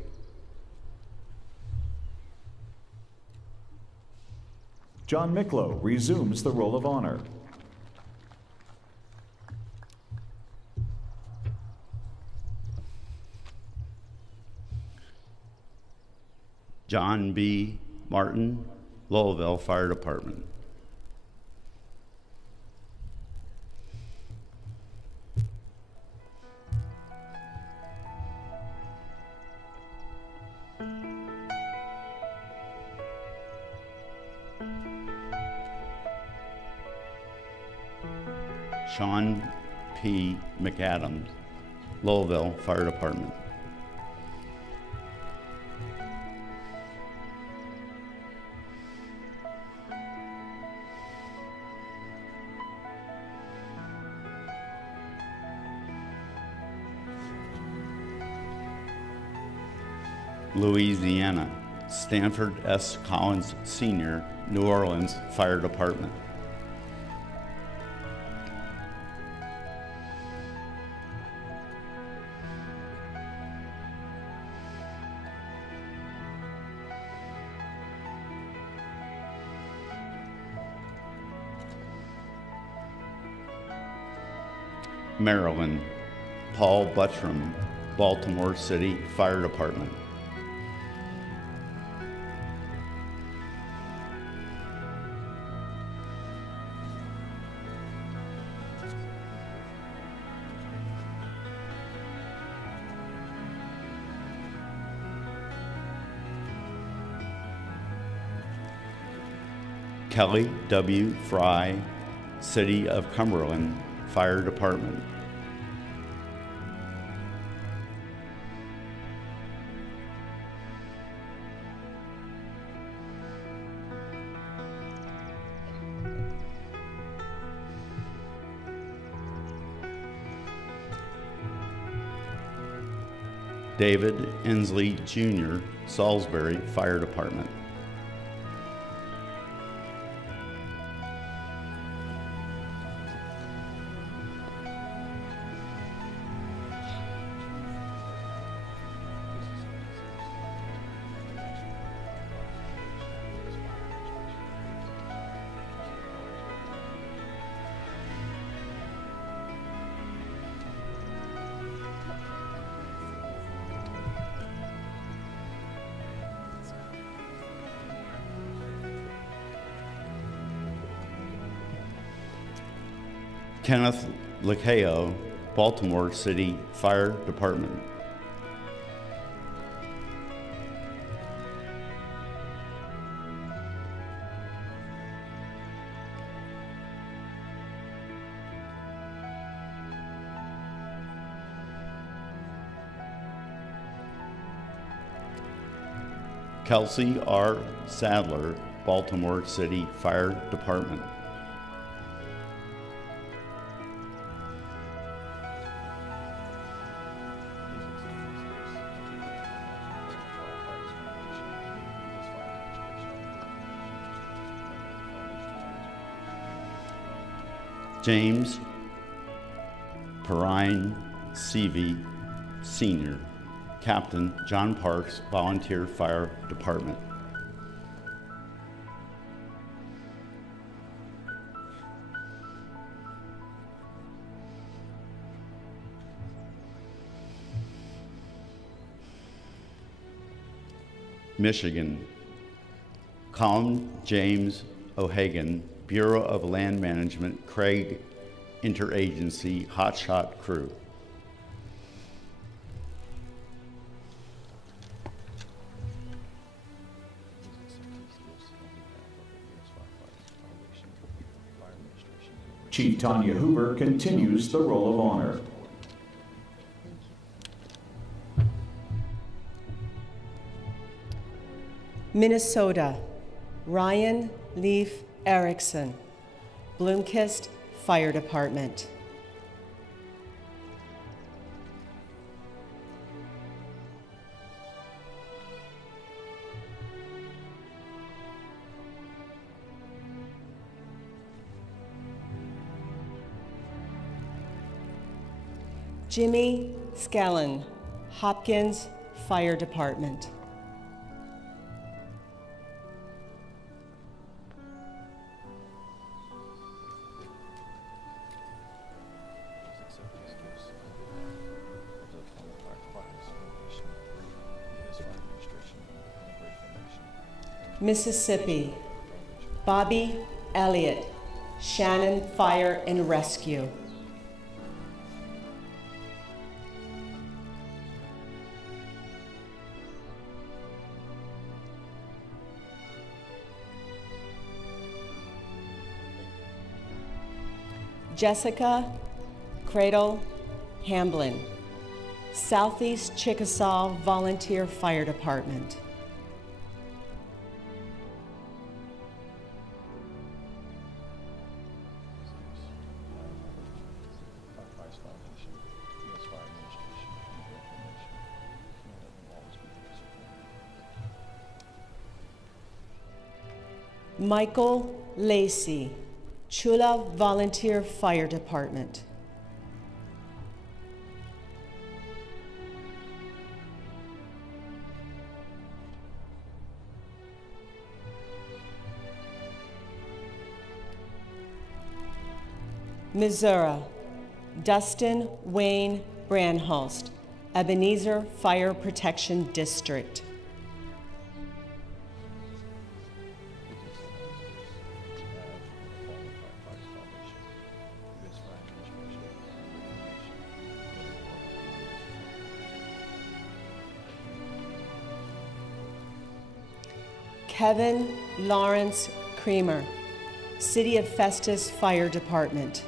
John Miklo resumes the Roll of Honor. John B. Martin, Lowellville Fire Department. Sean P. McAdams, Lowellville Fire Department. Louisiana, Stanford S. Collins Sr., New Orleans Fire Department. Maryland, Paul Buttram, Baltimore City Fire Department. Kelly W. Fry, City of Cumberland Fire Department. David Ensley Jr., Salisbury Fire Department. Kenneth Lacayo, Baltimore City Fire Department. Kelsey R. Sadler, Baltimore City Fire Department. James Perrine Seavey, Sr., Captain, John Parks, Volunteer Fire Department. Michigan, Colin James O'Hagan, Bureau of Land Management, Craig Interagency Hotshot Crew. Chief Tanya Hoover continues the Roll of Honor. Minnesota, Ryan Leaf Erickson, Bloomkist Fire Department. Jimmy Scallon, Hopkins Fire Department. Mississippi, Bobby Elliott, Shannon Fire and Rescue. Jessica Cradle Hamblin, Southeast Chickasaw Volunteer Fire Department. Michael Lacey, Chula Volunteer Fire Department. Missouri, Dustin Wayne Branholst, Ebenezer Fire Protection District. Kevin Lawrence Creamer, City of Festus Fire Department.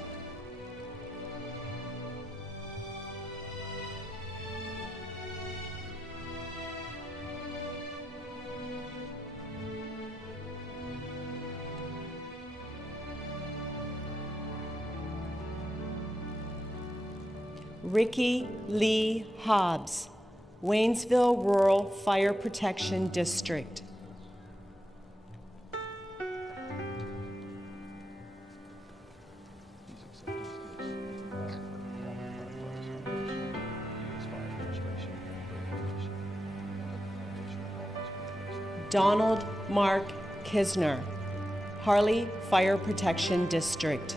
Ricky Lee Hobbs, Waynesville Rural Fire Protection District. Donald Mark Kisner, Harley Fire Protection District.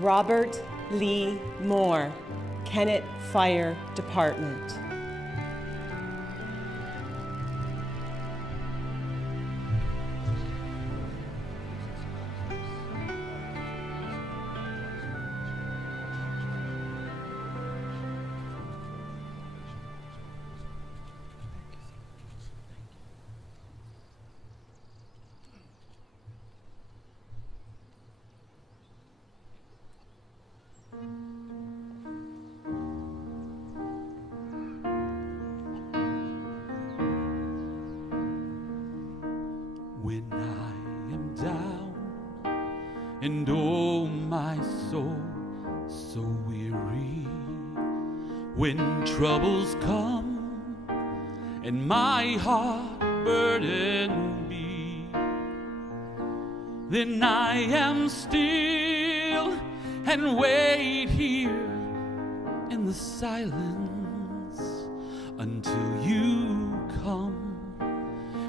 Robert Lee Moore, Kennett Fire Department. When I am down and oh my soul so weary, when troubles come and my heart burden be, then I am still and wait here in the silence until you come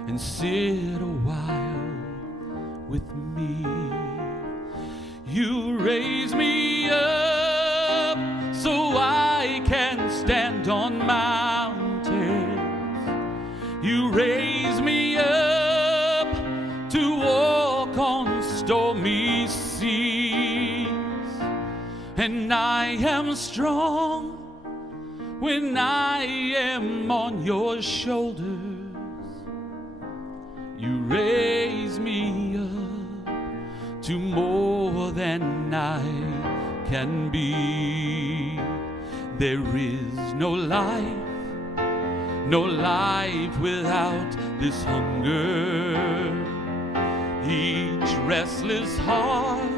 and sit a while with me. You raise me up so I can stand on mountains. You raise me up to walk on stormy seas. And I am strong when I am on your shoulders. You raise me up to more than I can be. There is no life without this hunger. Each restless heart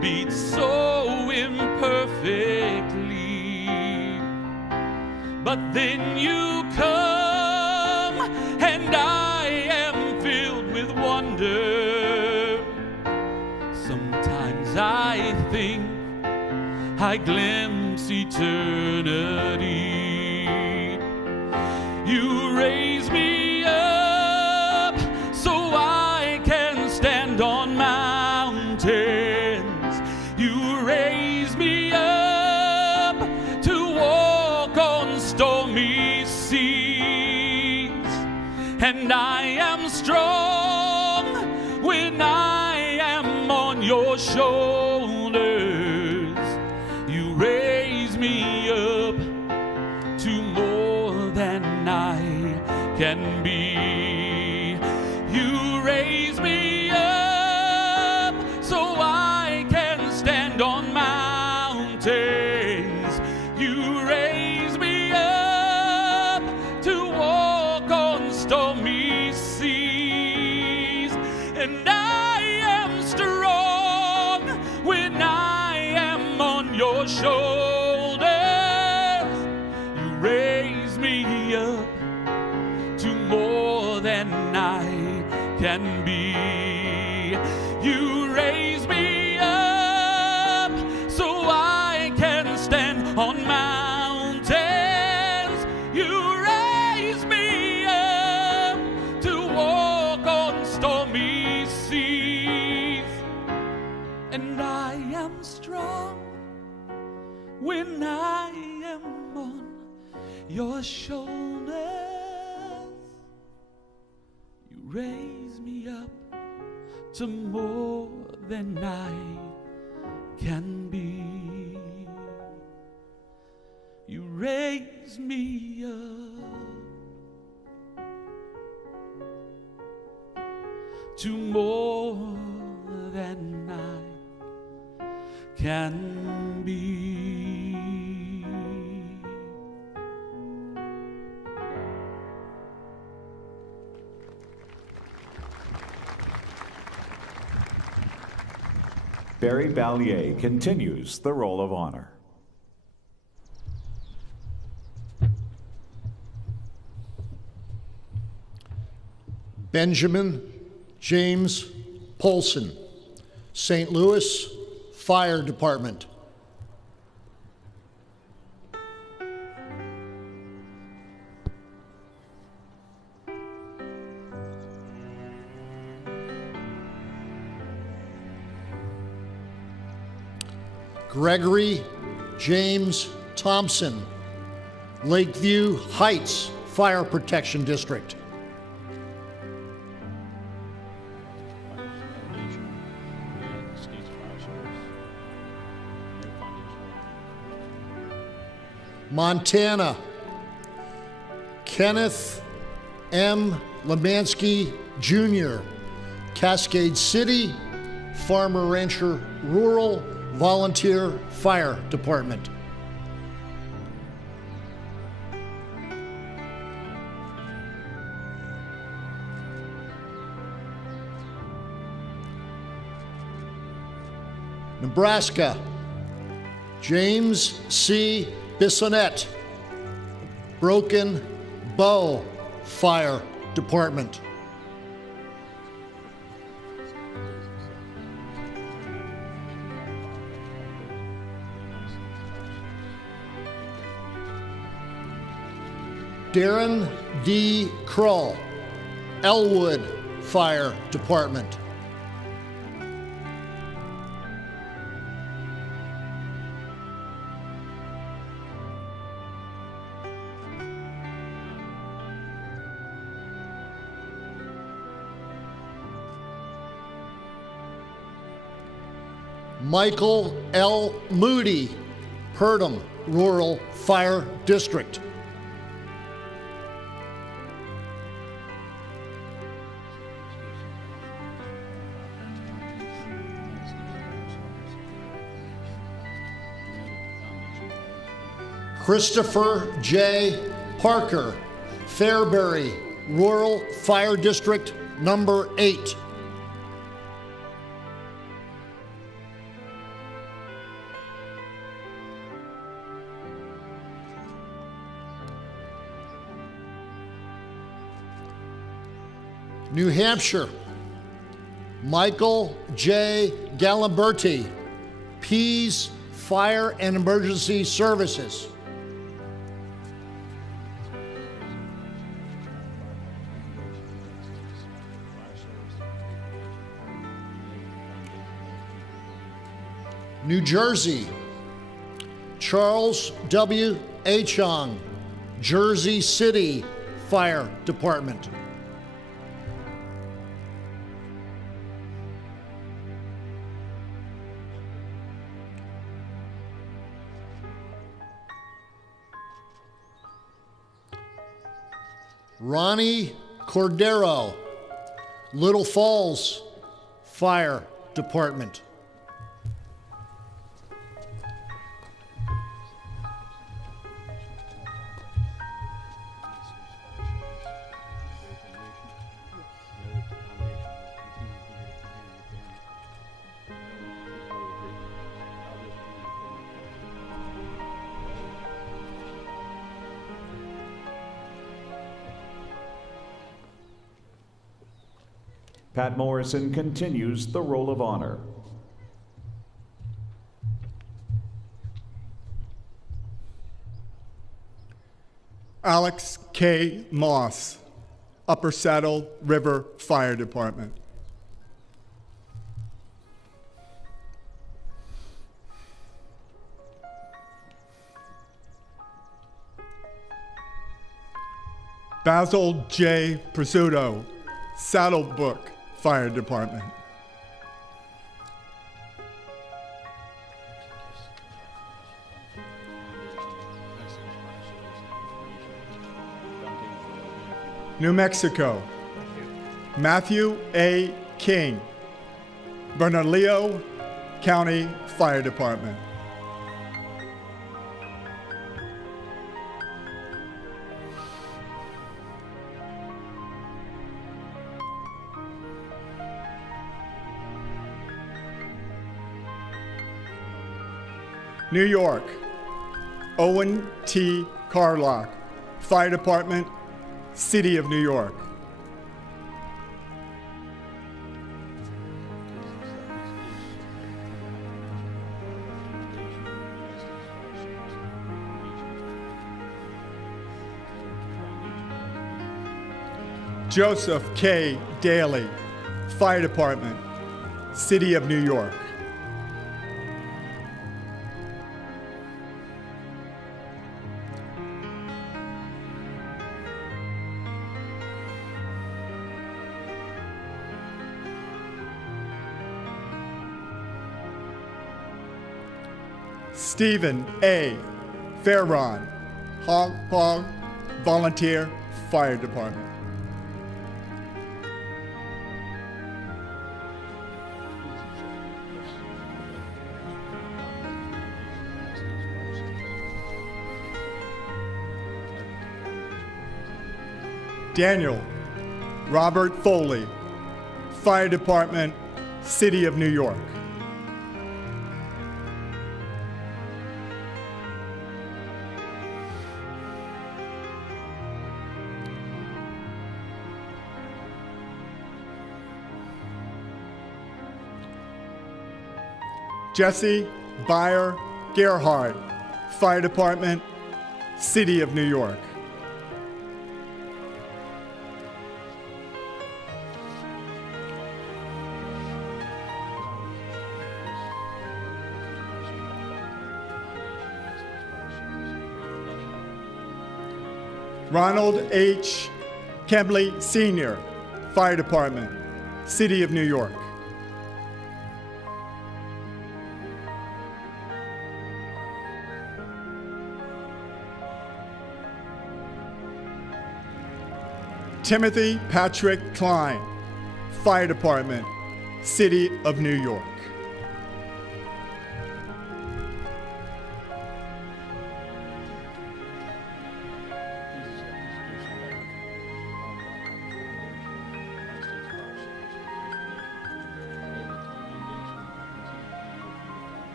beats so imperfectly. But then you come and I am filled with wonder. Sometimes I think I glimpse eternity. You raise me up so I can stand on mountains. You raise me up to walk on stormy seas. And I am strong when I am on your shoulders. You raise me up to more than I can be. You raise me up so I can stand on mountains. You raise me up to walk on stormy seas. And I am strong when I am on your shoulders. You raise me up to more than I can be. You raise me up so I can stand on mountains. You raise me up to walk on stormy seas. And I am strong when I am on your shoulders. You raise me up to more than I can be. You raise me up to more than I can be. Barry Ballier continues the Roll of Honor. Benjamin James Polson, St. Louis Fire Department. Gregory James Thompson, Lakeview Heights Fire Protection District. Montana, Kenneth M. Lemansky Jr., Cascade City Farmer Rancher Rural Volunteer Fire Department. Nebraska, James C. Bissonette, Broken Bow Fire Department. Darren D. Krull, Elwood Fire Department. Michael L. Moody, Purdom Rural Fire District. Christopher J. Parker, Fairbury Rural Fire District number 8. New Hampshire, Michael J. Galimberti, Pease Fire and Emergency Services. New Jersey, Charles W. Achong, Jersey City Fire Department. Ronnie Cordero, Little Falls Fire Department. Pat Morrison continues the Roll of Honor. Alex K. Moss, Upper Saddle River Fire Department. Basil J. Prizzuto, Saddlebrook Fire Department. New Mexico, Matthew A. King, Bernalillo County Fire Department. New York. Owen T. Carlock, Fire Department, City of New York. Joseph K. Daly, Fire Department, City of New York. Stephen A. Farron, Hong Kong Volunteer Fire Department. Daniel Robert Foley, Fire Department, City of New York. Jesse Beyer Gerhardt, Fire Department, City of New York. Ronald H. Kembley Sr., Fire Department, City of New York. Timothy Patrick Klein, Fire Department, City of New York.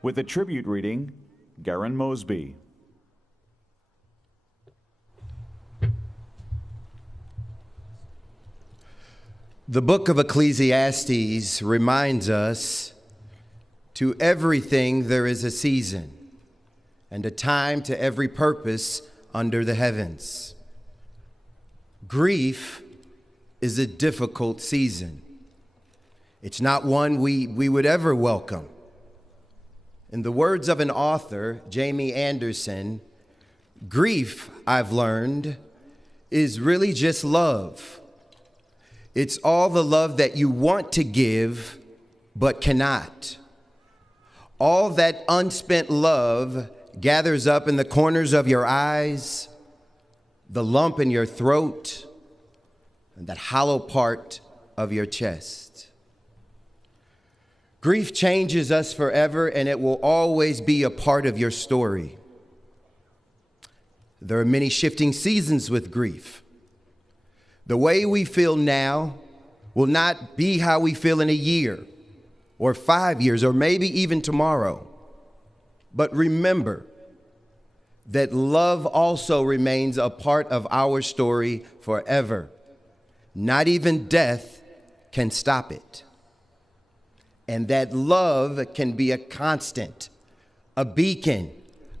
With a tribute reading, Garen Mosby. The book of Ecclesiastes reminds us, to everything there is a season, and a time to every purpose under the heavens. Grief is a difficult season. It's not one we would ever welcome. In the words of an author, Jamie Anderson, grief, I've learned, is really just love. It's all the love that you want to give, but cannot. All that unspent love gathers up in the corners of your eyes, the lump in your throat, and that hollow part of your chest. Grief changes us forever, and it will always be a part of your story. There are many shifting seasons with grief. The way we feel now will not be how we feel in a year, or 5 years, or maybe even tomorrow. But remember that love also remains a part of our story forever. Not even death can stop it. And that love can be a constant, a beacon,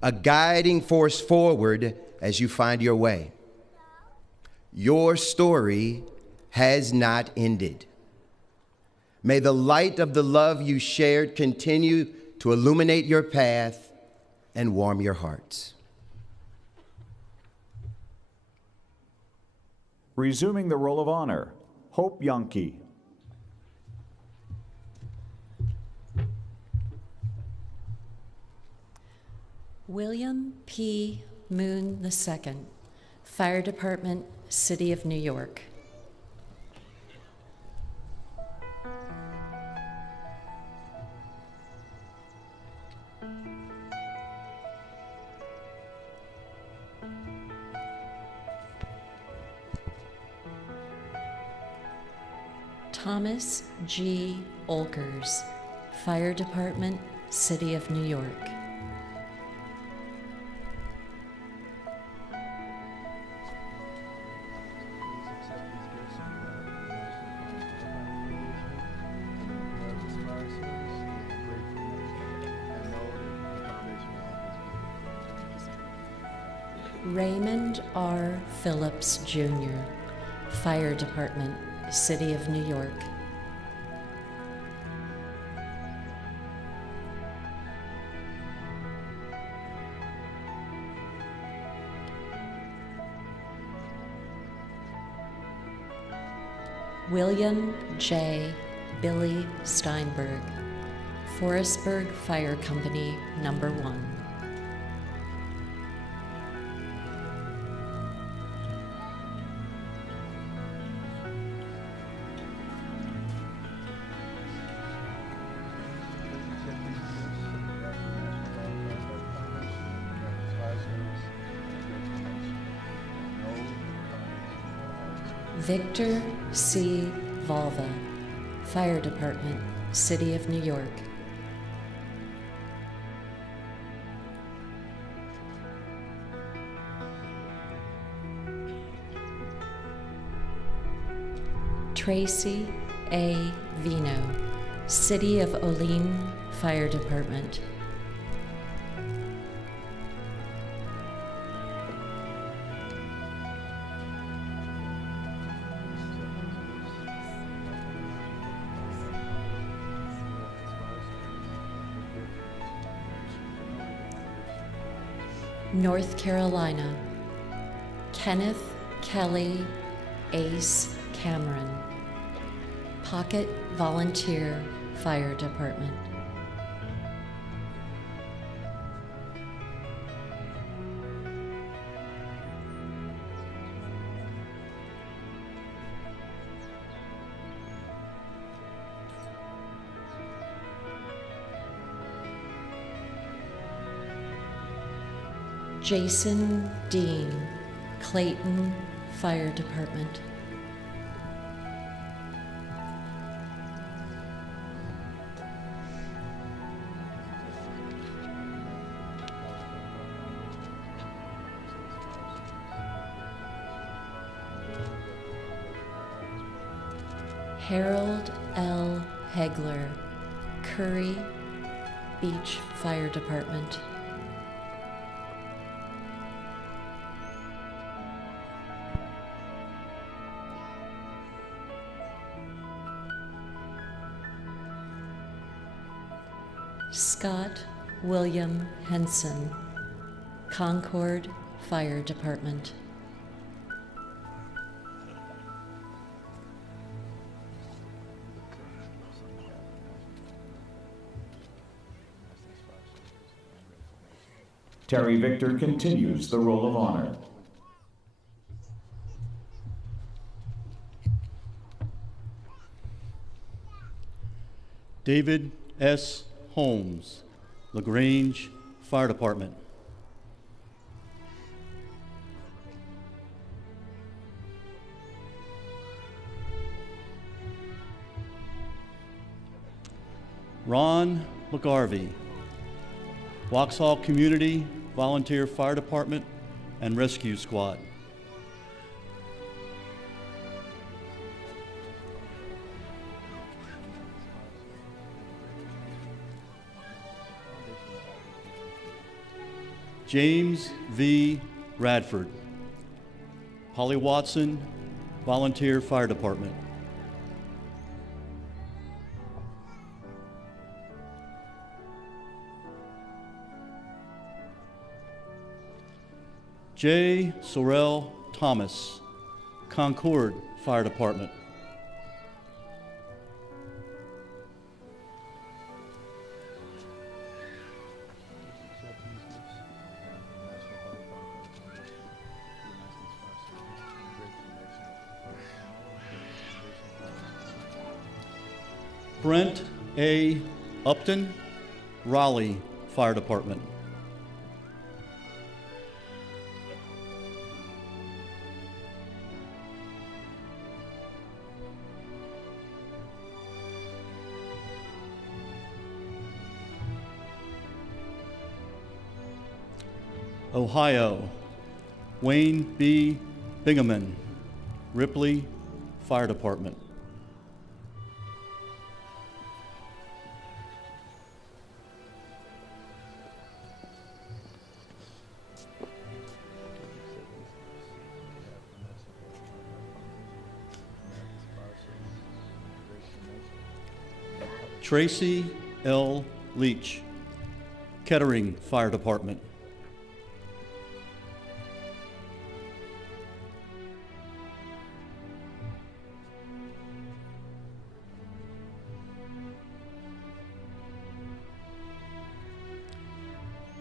a guiding force forward as you find your way. Your story has not ended. May the light of the love you shared continue to illuminate your path and warm your hearts. Resuming the Roll of Honor, Hope Yonke. William P. Moon II, Fire Department, City of New York. Thomas G. Olkers, Fire Department, City of New York. Raymond R. Phillips, Jr., Fire Department, City of New York. William J. Billy Steinberg, Forestburg Fire Company, Number 1. Victor C. Volva, Fire Department, City of New York. Tracy A. Vino, City of Olean Fire Department. North Carolina, Kenneth Kelly Ace Cameron, Pocket Volunteer Fire Department. Jason Dean, Clayton Fire Department. Harold L. Hegler, Curry Beach Fire Department. Scott William Henson, Concord Fire Department. Terry Victor continues the Roll of Honor. David S. Holmes, LaGrange Fire Department. Ron McGarvey, Waxhaw Community Volunteer Fire Department and Rescue Squad. James V. Radford, Polly Watson Volunteer Fire Department. J. Sorrell Thomas, Concord Fire Department. Brent A. Upton, Raleigh Fire Department. Ohio, Wayne B. Bingaman, Ripley Fire Department. Tracy L. Leach, Kettering Fire Department.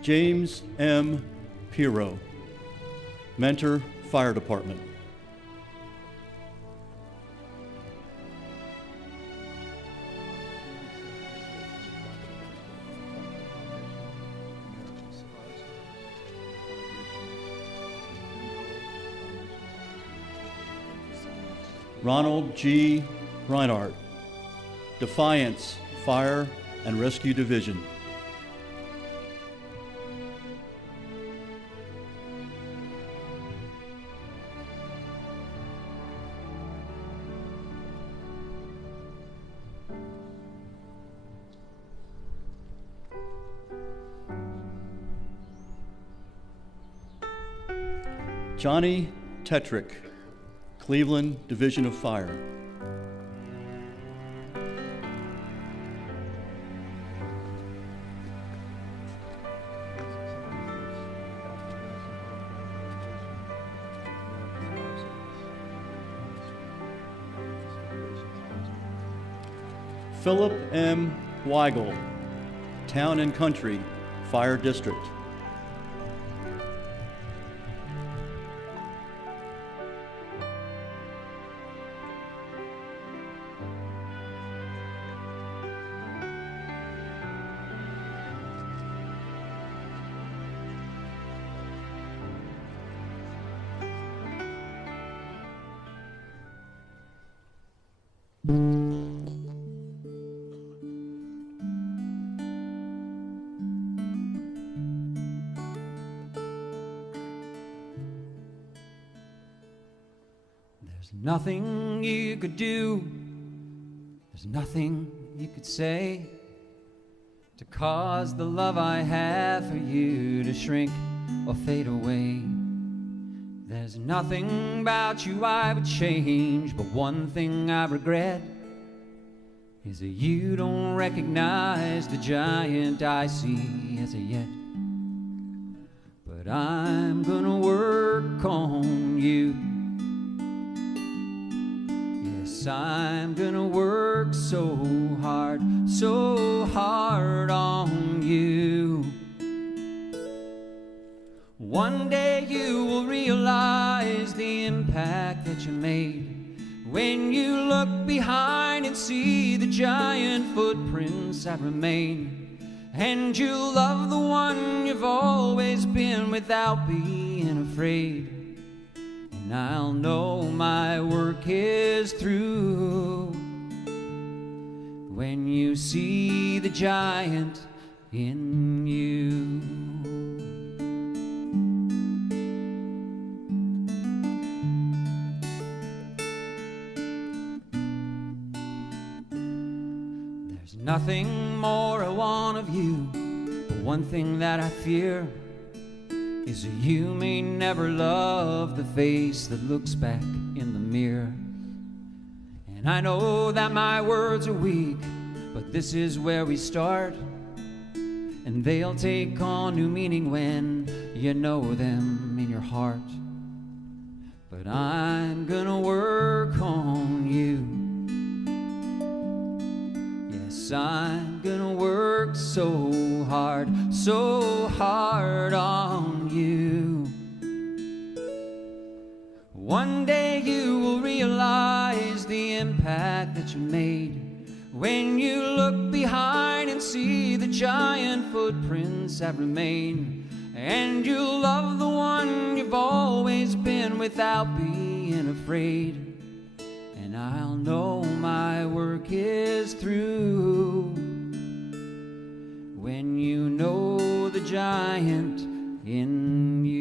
James M. Pirro, Mentor Fire Department. Ronald G. Reinhardt, Defiance Fire and Rescue Division. Johnny Tetrick, Cleveland Division of Fire. Philip M. Weigel, Town and Country Fire District. There's nothing you could do, there's nothing you could say to cause the love I have for you to shrink or fade away. There's nothing about you I would change, but one thing I regret is that you don't recognize the giant I see as of yet. But I'm gonna work on you. Yes, I'm gonna work so hard on you. One day you will realize the impact that you made when you look behind and see the giant footprints that remain, and you'll love the one you've always been without being afraid. And I'll know my work is through when you see the giant in you. Nothing more I want of you, but one thing that I fear is that you may never love the face that looks back in the mirror. And I know that my words are weak, but this is where we start, and they'll take on new meaning when you know them in your heart. But I'm gonna work on you. I'm gonna work so hard on you. One day you will realize the impact that you made when you look behind and see the giant footprints that remain, and you'll love the one you've always been without being afraid. And I'll know my work is through when you know the giant in you.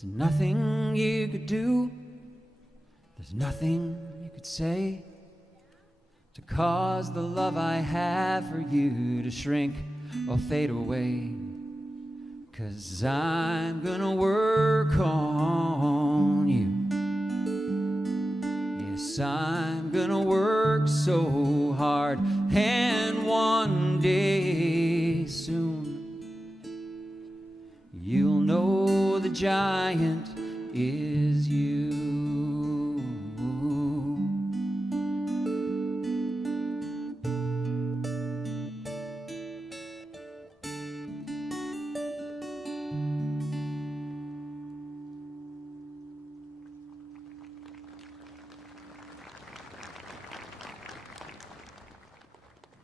There's nothing you could do, there's nothing you could say to cause the love I have for you to shrink or fade away. 'Cause I'm gonna work on you. Yes, I'm gonna work so hard, and one day soon you'll know the giant is you.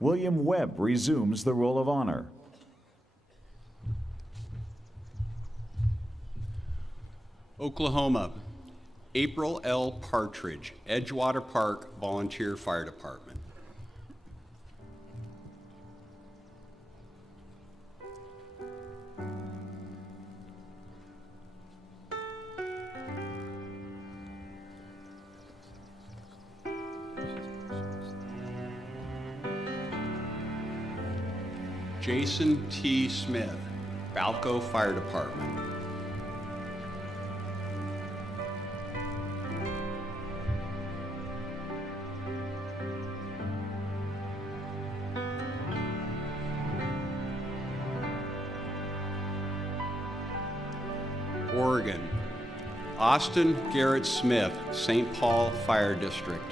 William Webb resumes the Roll of Honor. Oklahoma, April L. Partridge, Edgewater Park Volunteer Fire Department. Jason T. Smith, Balco Fire Department. Oregon, Austin Garrett Smith, St. Paul Fire District.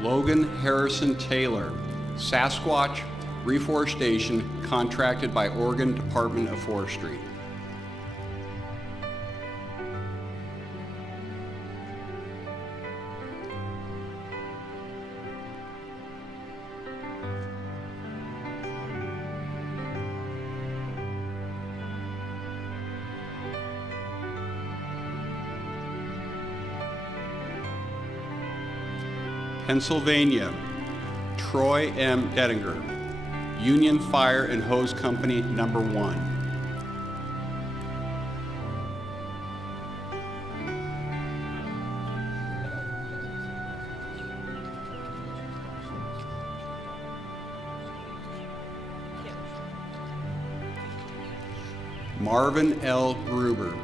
Logan Harrison Taylor, Sasquatch Reforestation, contracted by Oregon Department of Forestry. Pennsylvania, Troy M. Dettinger, Union Fire and Hose Company No. 1. Marvin L. Gruber,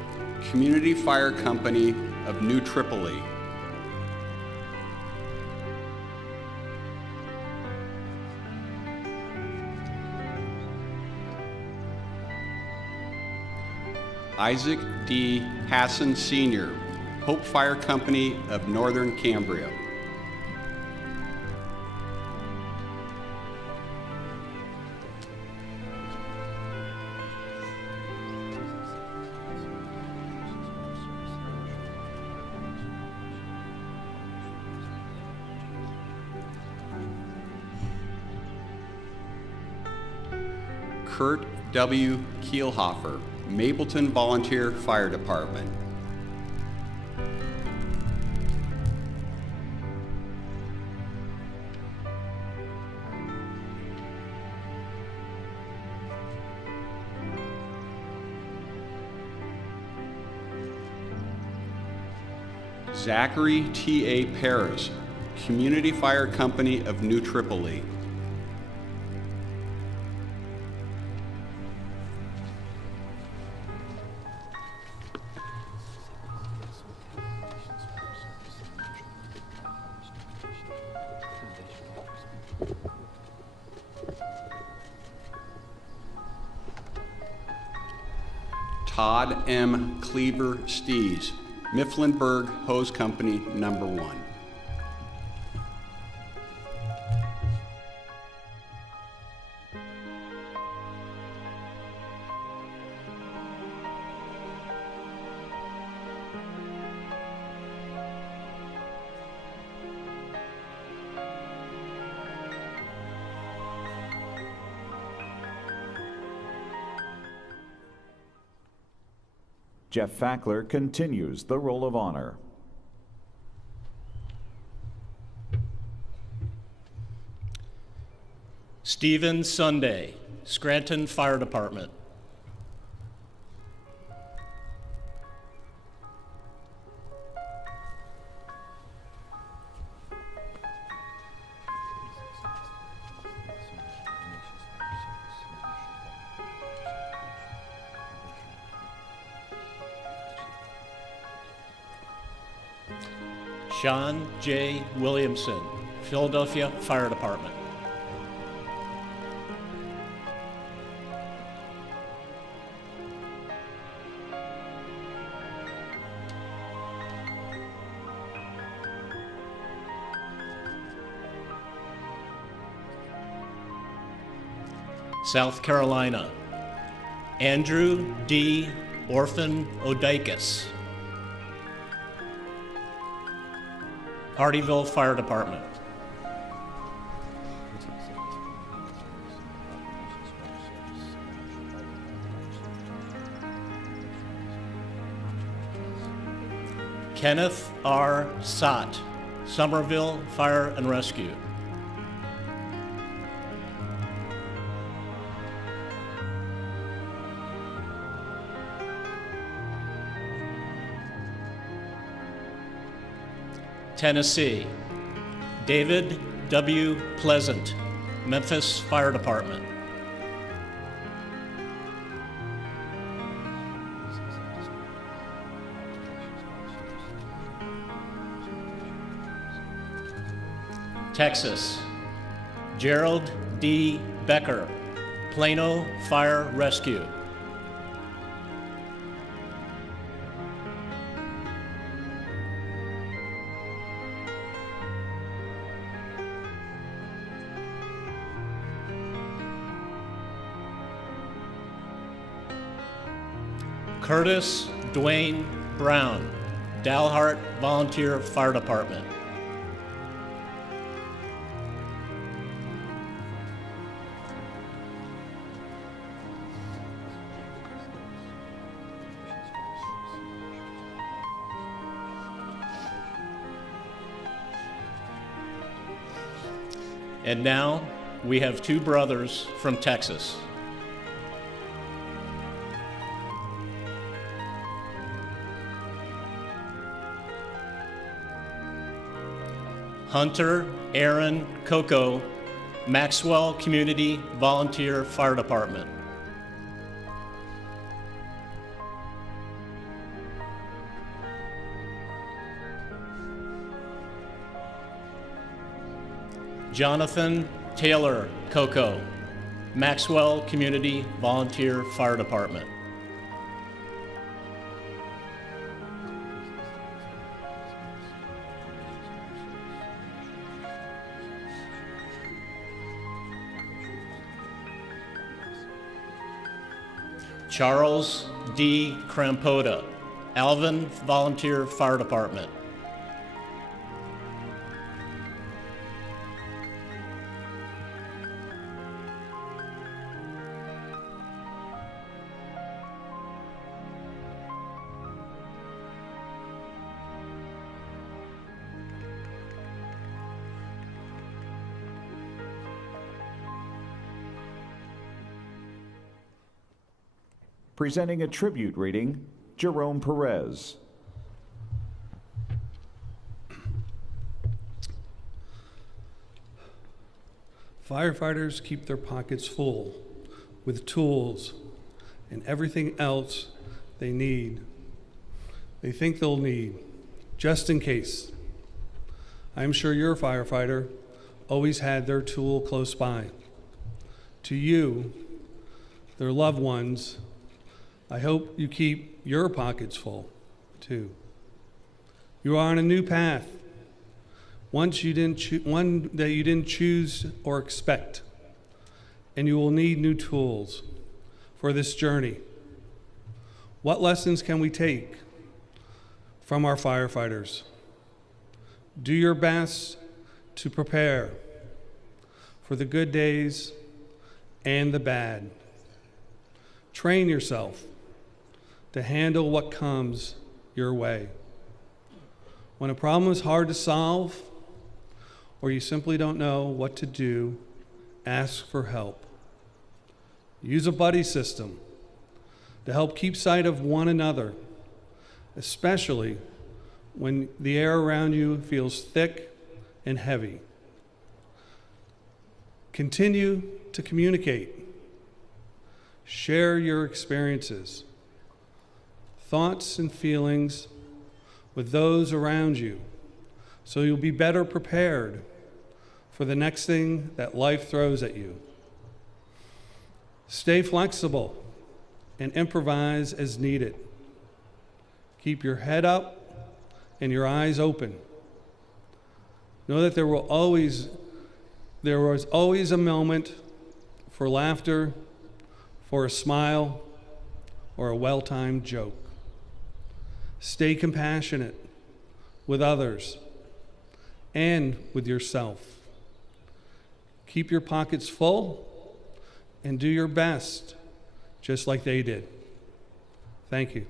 Community Fire Company of New Tripoli. Isaac D. Hassan Sr., Hope Fire Company of Northern Cambria. Kurt W. Kielhofer, Mapleton Volunteer Fire Department. Zachary T.A. Paris, Community Fire Company of New Tripoli. Todd M. Cleaver Stees, Mifflinburg Hose Company No. 1. Jeff Fackler continues the Roll of Honor. Stephen Sunday, Scranton Fire Department. Sean J. Williamson, Philadelphia Fire Department. South Carolina, Andrew D. Orphan Odakis, Hardyville Fire Department. Kenneth R. Sott, Somerville Fire and Rescue. Tennessee, David W. Pleasant, Memphis Fire Department. Texas, Gerald D. Becker, Plano Fire Rescue. Curtis Dwayne Brown, Dalhart Volunteer Fire Department. And now we have two brothers from Texas. Hunter Aaron Coco, Maxwell Community Volunteer Fire Department. Jonathan Taylor Coco, Maxwell Community Volunteer Fire Department. Charles D. Crampota, Alvin Volunteer Fire Department. Presenting a tribute reading, Jerome Perez. Firefighters keep their pockets full with tools and everything else they need. They think they'll need, just in case. I'm sure your firefighter always had their tool close by. To you, their loved ones, I hope you keep your pockets full, too. You are on a new path, one that you didn't choose or expect, and you will need new tools for this journey. What lessons can we take from our firefighters? Do your best to prepare for the good days and the bad. Train yourself to handle what comes your way. When a problem is hard to solve, or you simply don't know what to do, ask for help. Use a buddy system to help keep sight of one another, especially when the air around you feels thick and heavy. Continue to communicate. Share your experiences, thoughts, and feelings with those around you so you'll be better prepared for the next thing that life throws at you. Stay flexible and improvise as needed. Keep your head up and your eyes open. Know that there was always a moment for laughter, for a smile, or a well-timed joke. Stay compassionate with others and with yourself. Keep your pockets full and do your best, just like they did. Thank you.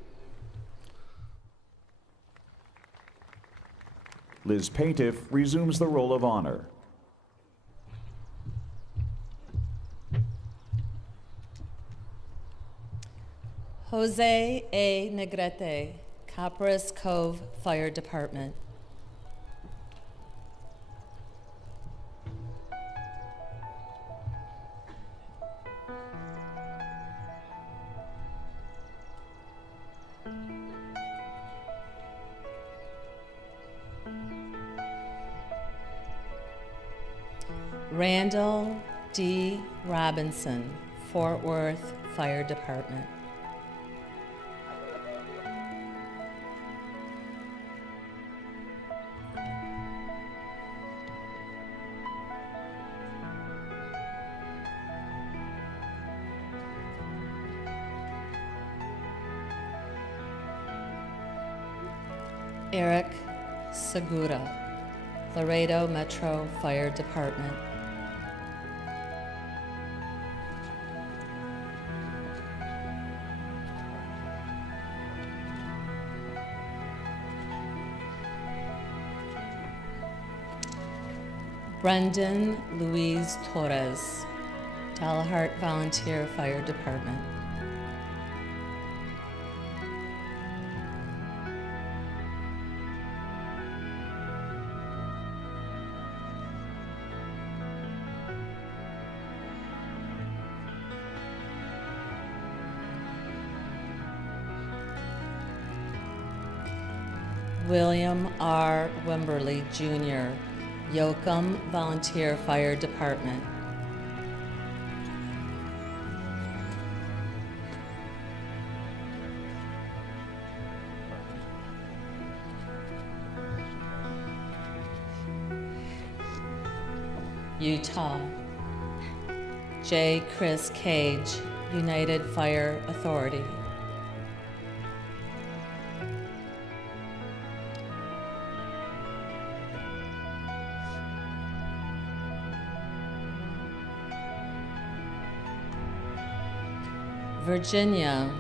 Liz Paintiff resumes the roll of honor. Jose A. Negrete, Copperas Cove Fire Department. Randall D. Robinson, Fort Worth Fire Department. Eric Segura, Laredo Metro Fire Department. Brendan Luis Torres, Talahart Volunteer Fire Department. William R. Wimberly, Jr., Yoakum Volunteer Fire Department. Utah. J. Chris Cage, United Fire Authority. Virginia,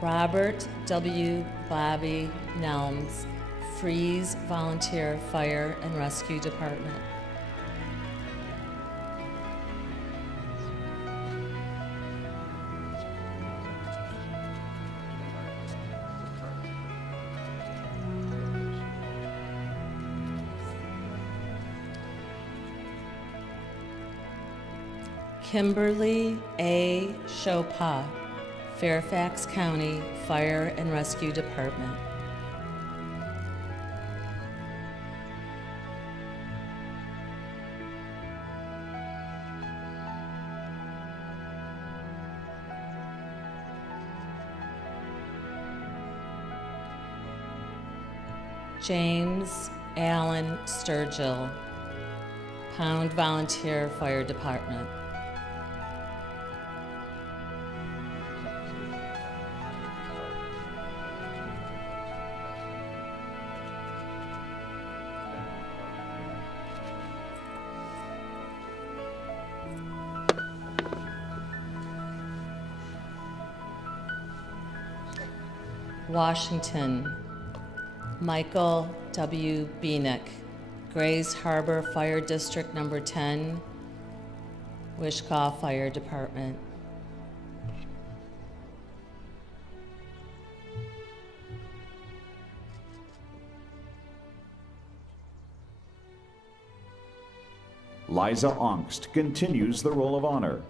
Robert W. Bobby Nelms, Freeze Volunteer Fire and Rescue Department. Kimberly A. Chopa, Fairfax County Fire and Rescue Department. James Allen Sturgill, Pound Volunteer Fire Department. Washington, Michael W. Beanick, Grays Harbor Fire District Number 10, Wishkah Fire Department. Liza Ongst continues the Roll of Honor.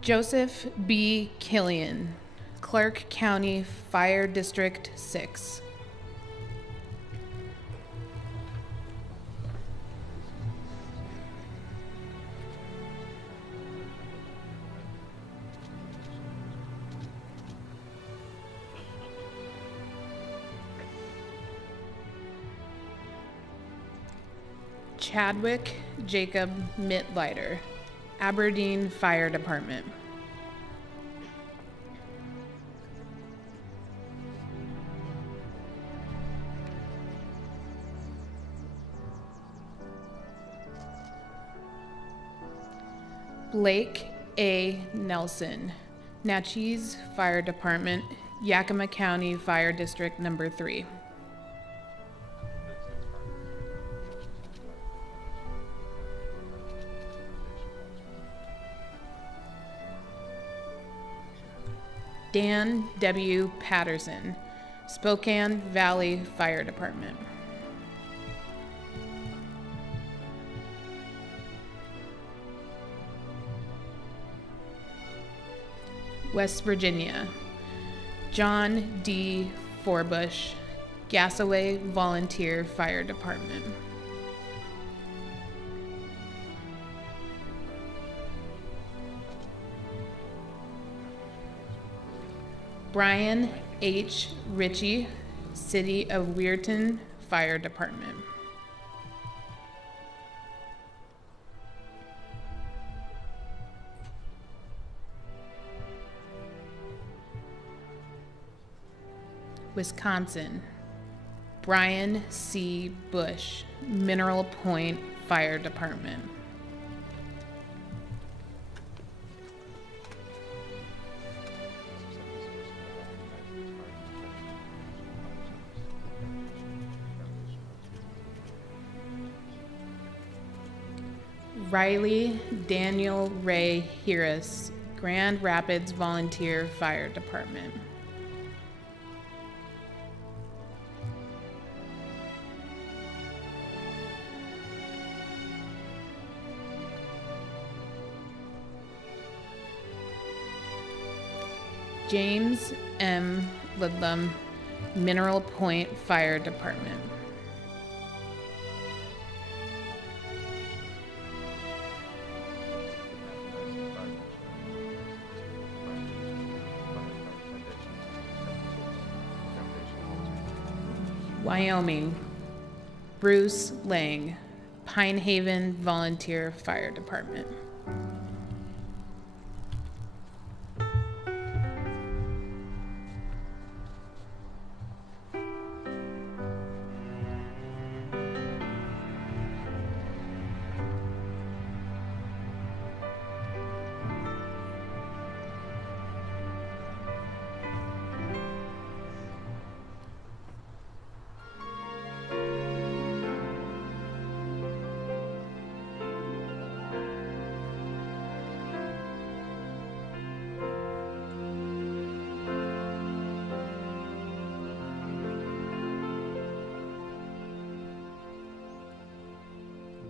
Joseph B. Killian, Clark County Fire District 6. Chadwick Jacob Mitleiter, Aberdeen Fire Department. Blake A. Nelson, Natchez Fire Department, Yakima County Fire District Number 3. Dan W. Patterson, Spokane Valley Fire Department. West Virginia, John D. Forbush, Gasaway Volunteer Fire Department. Brian H. Ritchie, City of Weirton Fire Department. Wisconsin, Brian C. Bush, Mineral Point Fire Department. Riley Daniel Ray Harris, Grand Rapids Volunteer Fire Department. James M. Ludlum, Mineral Point Fire Department. Wyoming, Bruce Lang, Pine Haven Volunteer Fire Department.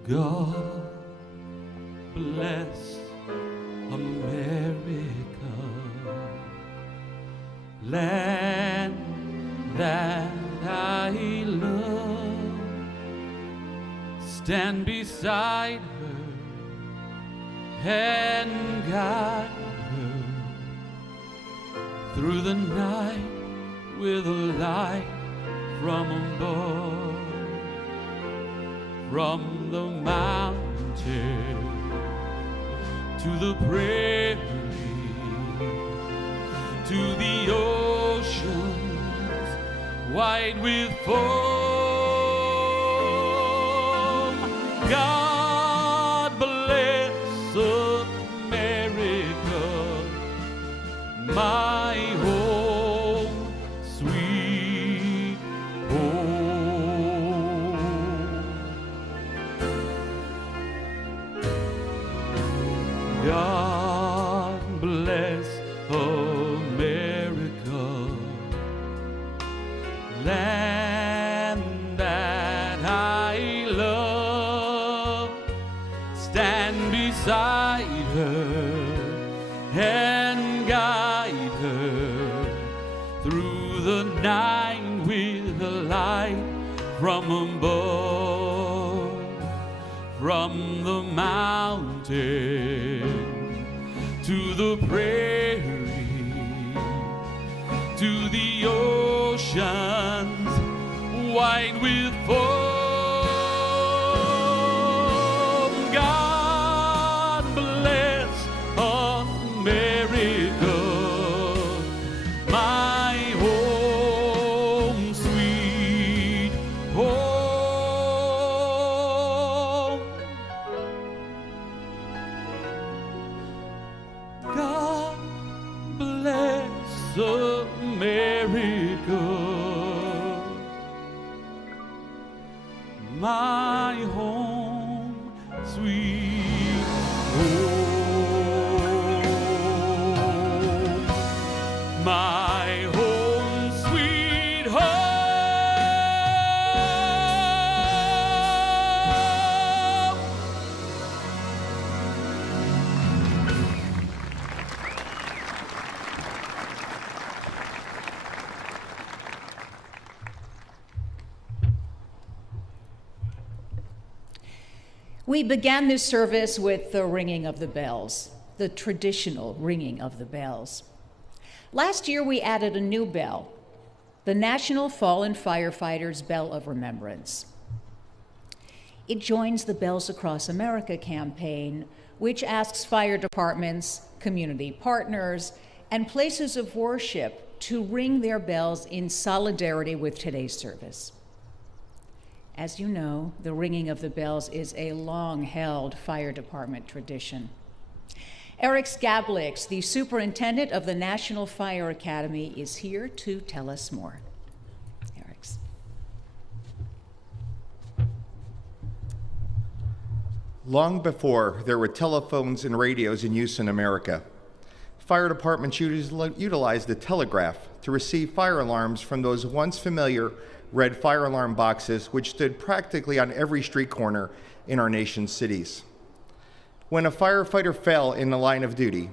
God bless America, land that I love. Stand beside her and guide her through the night with a light from above. From the mountain to the prairie, to the oceans white with foam. God bless light from above, from the mountain to the prairie, to the oceans white with foam. God bless America, my home, sweet home. God bless America, my home, sweet home. My home, sweet home. We began this service with the ringing of the bells, the traditional ringing of the bells. Last year, we added a new bell, the National Fallen Firefighters Bell of Remembrance. It joins the Bells Across America campaign, which asks fire departments, community partners, and places of worship to ring their bells in solidarity with today's service. As you know, the ringing of the bells is a long-held fire department tradition. Eric Skablix, the superintendent of the National Fire Academy, is here to tell us more. Eric's. Long before there were telephones and radios in use in America, fire departments utilized the telegraph to receive fire alarms from those once familiar red fire alarm boxes which stood practically on every street corner in our nation's cities. When a firefighter fell in the line of duty,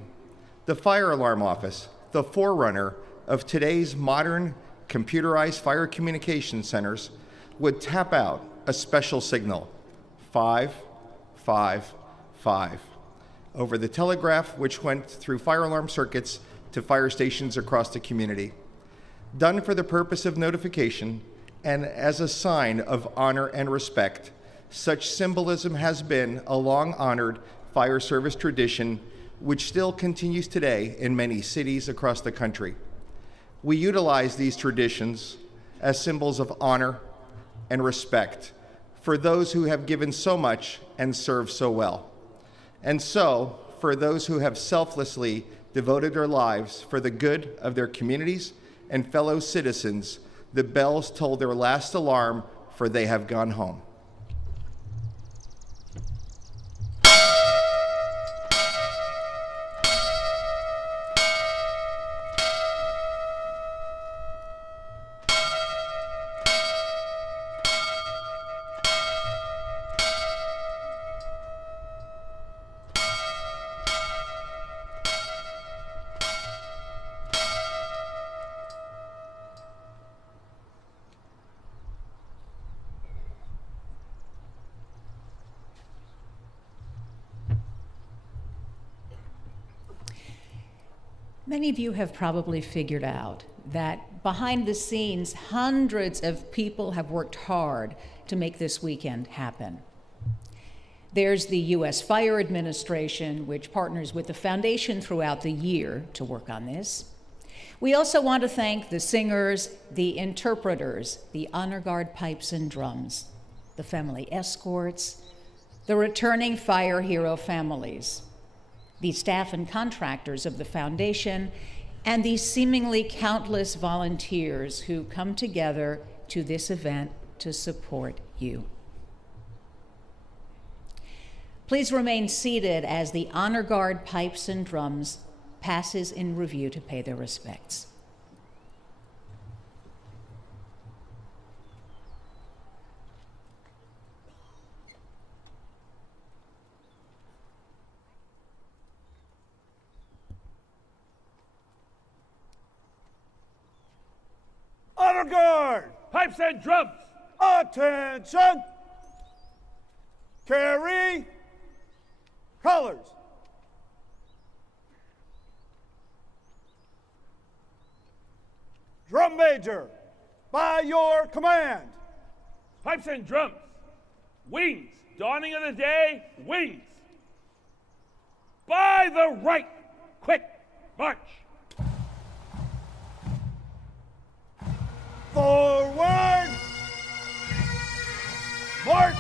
the fire alarm office, the forerunner of today's modern computerized fire communication centers, would tap out a special signal, 555, over the telegraph, which went through fire alarm circuits to fire stations across the community. Done for the purpose of notification and as a sign of honor and respect, such symbolism has been a long-honored fire service tradition which still continues today in many cities across the country. We utilize these traditions as symbols of honor and respect for those who have given so much and served so well. And so, for those who have selflessly devoted their lives for the good of their communities and fellow citizens, the bells tolled their last alarm, for they have gone home. Many of you have probably figured out that behind the scenes, hundreds of people have worked hard to make this weekend happen. There's the U.S. Fire Administration, which partners with the foundation throughout the year to work on this. We also want to thank the singers, the interpreters, the honor guard pipes and drums, the family escorts, the returning fire hero families, the staff and contractors of the foundation, and the seemingly countless volunteers who come together to this event to support you. Please remain seated as the honor guard pipes and drums passes in review to pay their respects. Honor guard, pipes Pipes and drums. Attention! Carry colors. Drum major, by your command. Pipes and drums. Wings. Dawning of the day. Wings. By the right. Quick. March. Forward. March.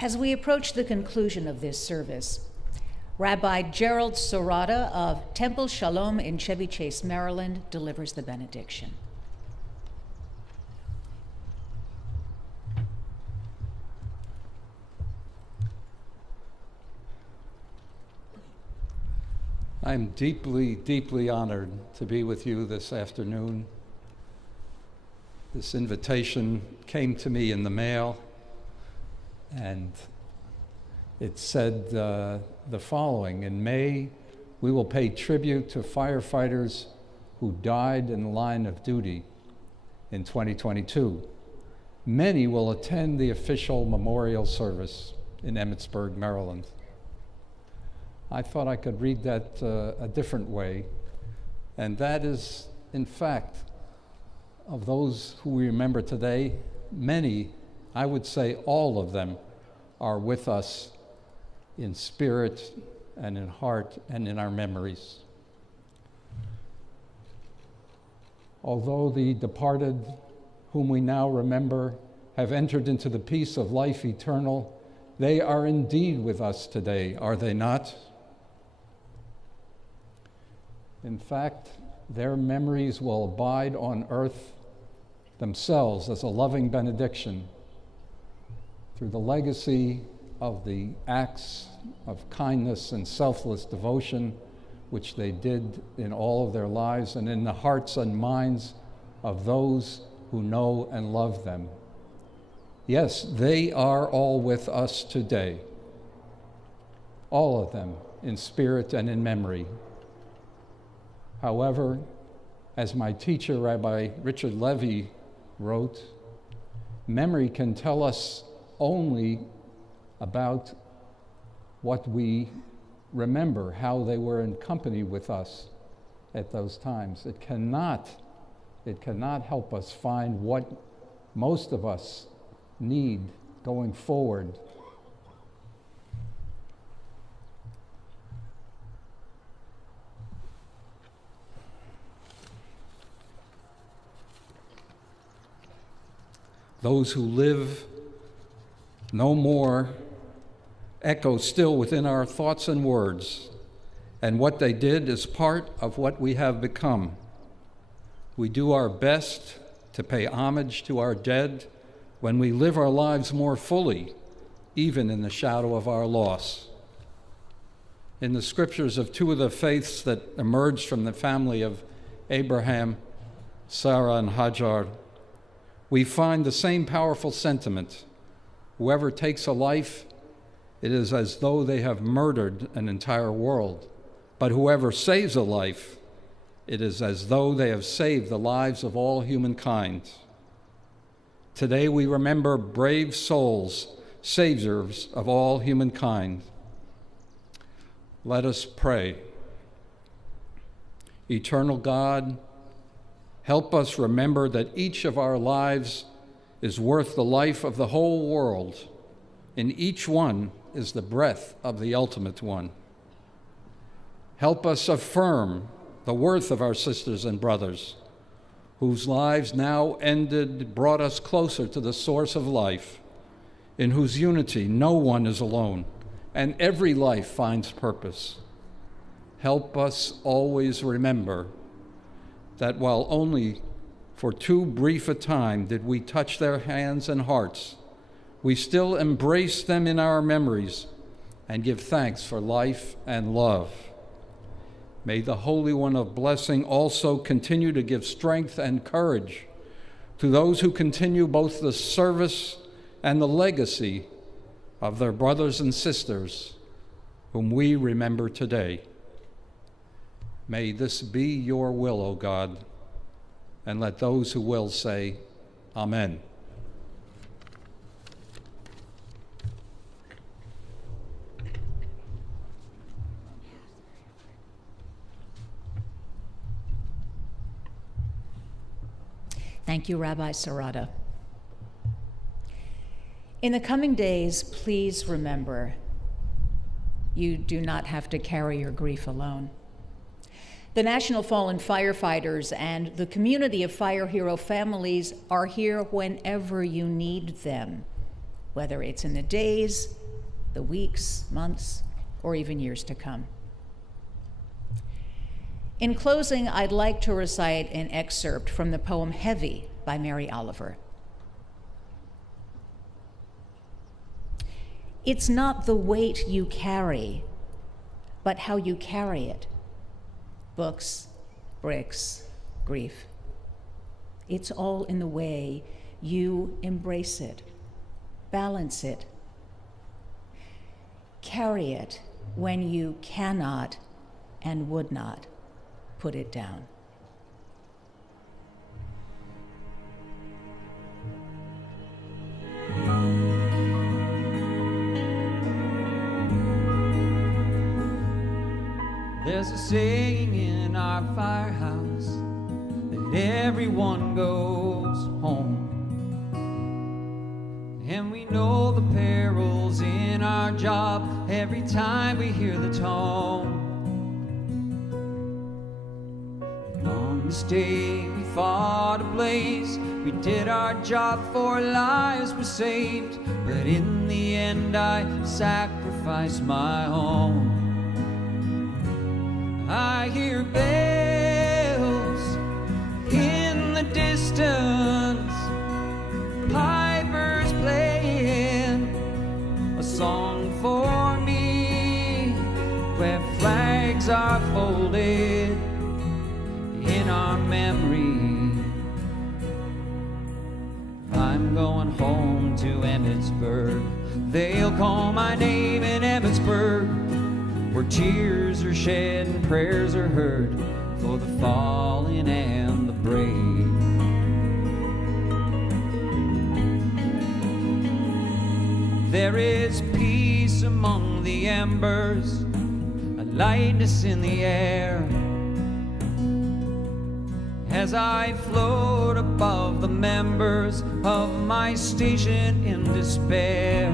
As we approach the conclusion of this service, Rabbi Gerald Sorata of Temple Shalom in Chevy Chase, Maryland, delivers the benediction. I'm deeply, deeply honored to be with you this afternoon. This invitation came to me in the mail, and it said the following: in May, we will pay tribute to firefighters who died in the line of duty in 2022. Many will attend the official memorial service in Emmitsburg, Maryland. I thought I could read that a different way, and that is, in fact, of those who we remember today, many, I would say all of them, are with us in spirit and in heart and in our memories. Although the departed, whom we now remember, have entered into the peace of life eternal, they are indeed with us today, are they not? In fact, their memories will abide on earth themselves as a loving benediction through the legacy of the acts of kindness and selfless devotion which they did in all of their lives and in the hearts and minds of those who know and love them. Yes, they are all with us today, all of them, in spirit and in memory. However, as my teacher, Rabbi Richard Levy, wrote, memory can tell us only about what we remember, how they were in company with us at those times. It cannot help us find what most of us need going forward. Those who live no more echo still within our thoughts and words, and what they did is part of what we have become. We do our best to pay homage to our dead when we live our lives more fully, even in the shadow of our loss. In the scriptures of two of the faiths that emerged from the family of Abraham, Sarah, and Hajar, we find the same powerful sentiment. Whoever takes a life, it is as though they have murdered an entire world. But whoever saves a life, it is as though they have saved the lives of all humankind. Today we remember brave souls, saviors of all humankind. Let us pray. Eternal God, help us remember that each of our lives is worth the life of the whole world. In each one is the breath of the ultimate one. Help us affirm the worth of our sisters and brothers, whose lives now ended brought us closer to the source of life, in whose unity no one is alone, and every life finds purpose. Help us always remember that while only for too brief a time did we touch their hands and hearts, we still embrace them in our memories and give thanks for life and love. May the Holy One of blessing also continue to give strength and courage to those who continue both the service and the legacy of their brothers and sisters whom we remember today. May this be your will, O God, and let those who will say, Amen. Thank you, Rabbi Sarada. In the coming days, please remember, you do not have to carry your grief alone. The National Fallen Firefighters and the community of Fire Hero families are here whenever you need them, whether it's in the days, the weeks, months, or even years to come. In closing, I'd like to recite an excerpt from the poem Heavy by Mary Oliver. It's not the weight you carry, but how you carry it. Books, bricks, grief. It's all in the way you embrace it, balance it, carry it when you cannot and would not put it down. There's a saying in our firehouse that everyone goes home. And we know the perils in our job every time we hear the tone. And on this day we fought a blaze. We did our job, 4 lives were saved. But in the end I sacrificed my own. I hear bells in the distance, pipers playing a song for me, where flags are folded in our memory. I'm going home to Emmitsburg. They'll call my name in Emmitsburg, where tears are shed and prayers are heard for the fallen and the brave. There is peace among the embers, a lightness in the air, as I float above the members of my station in despair.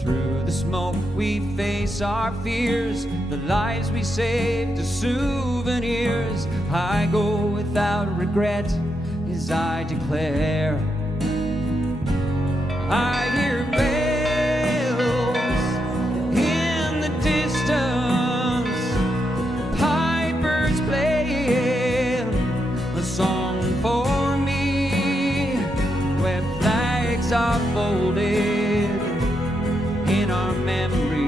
Through the smoke we face our fears, the lives we saved are souvenirs. I go without regret as I declare. I hear bells in the distance, pipers playing a song for me, where flags are folded in our memory.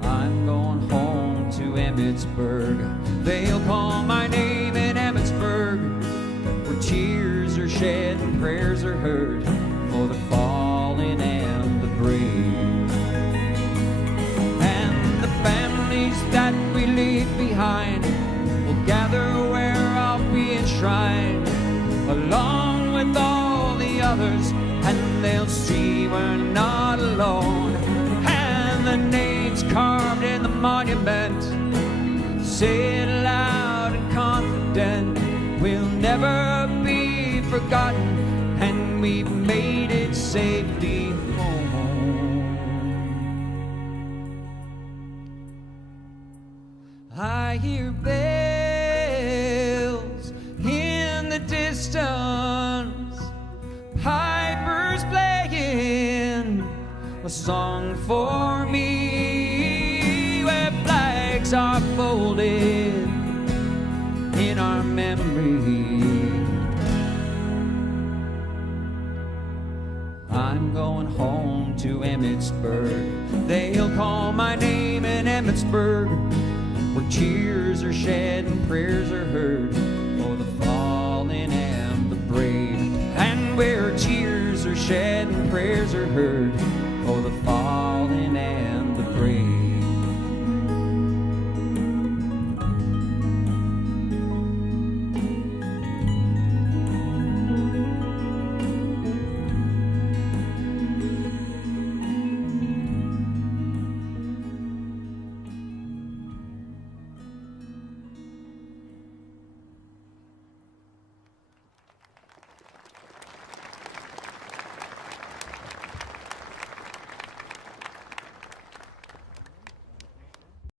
I'm going home to Emmitsburg. They'll call my name in Emmitsburg, where tears are shed and prayers are heard for the fallen and the brave. And the families that we leave behind will gather where I'll be enshrined, along with all the others, and they'll see we're not alone. And the names carved in the monument say it loud and confident, we'll never be forgotten, and we've made it safely home. I hear bells in the distance, pipers playing a song for me, where flags are folded in our memory. I'm going home to Emmitsburg. They'll call my name in Emmitsburg, where tears are shed and prayers are heard for the fallen and the brave. And where tears are shed and prayers are heard for the fallen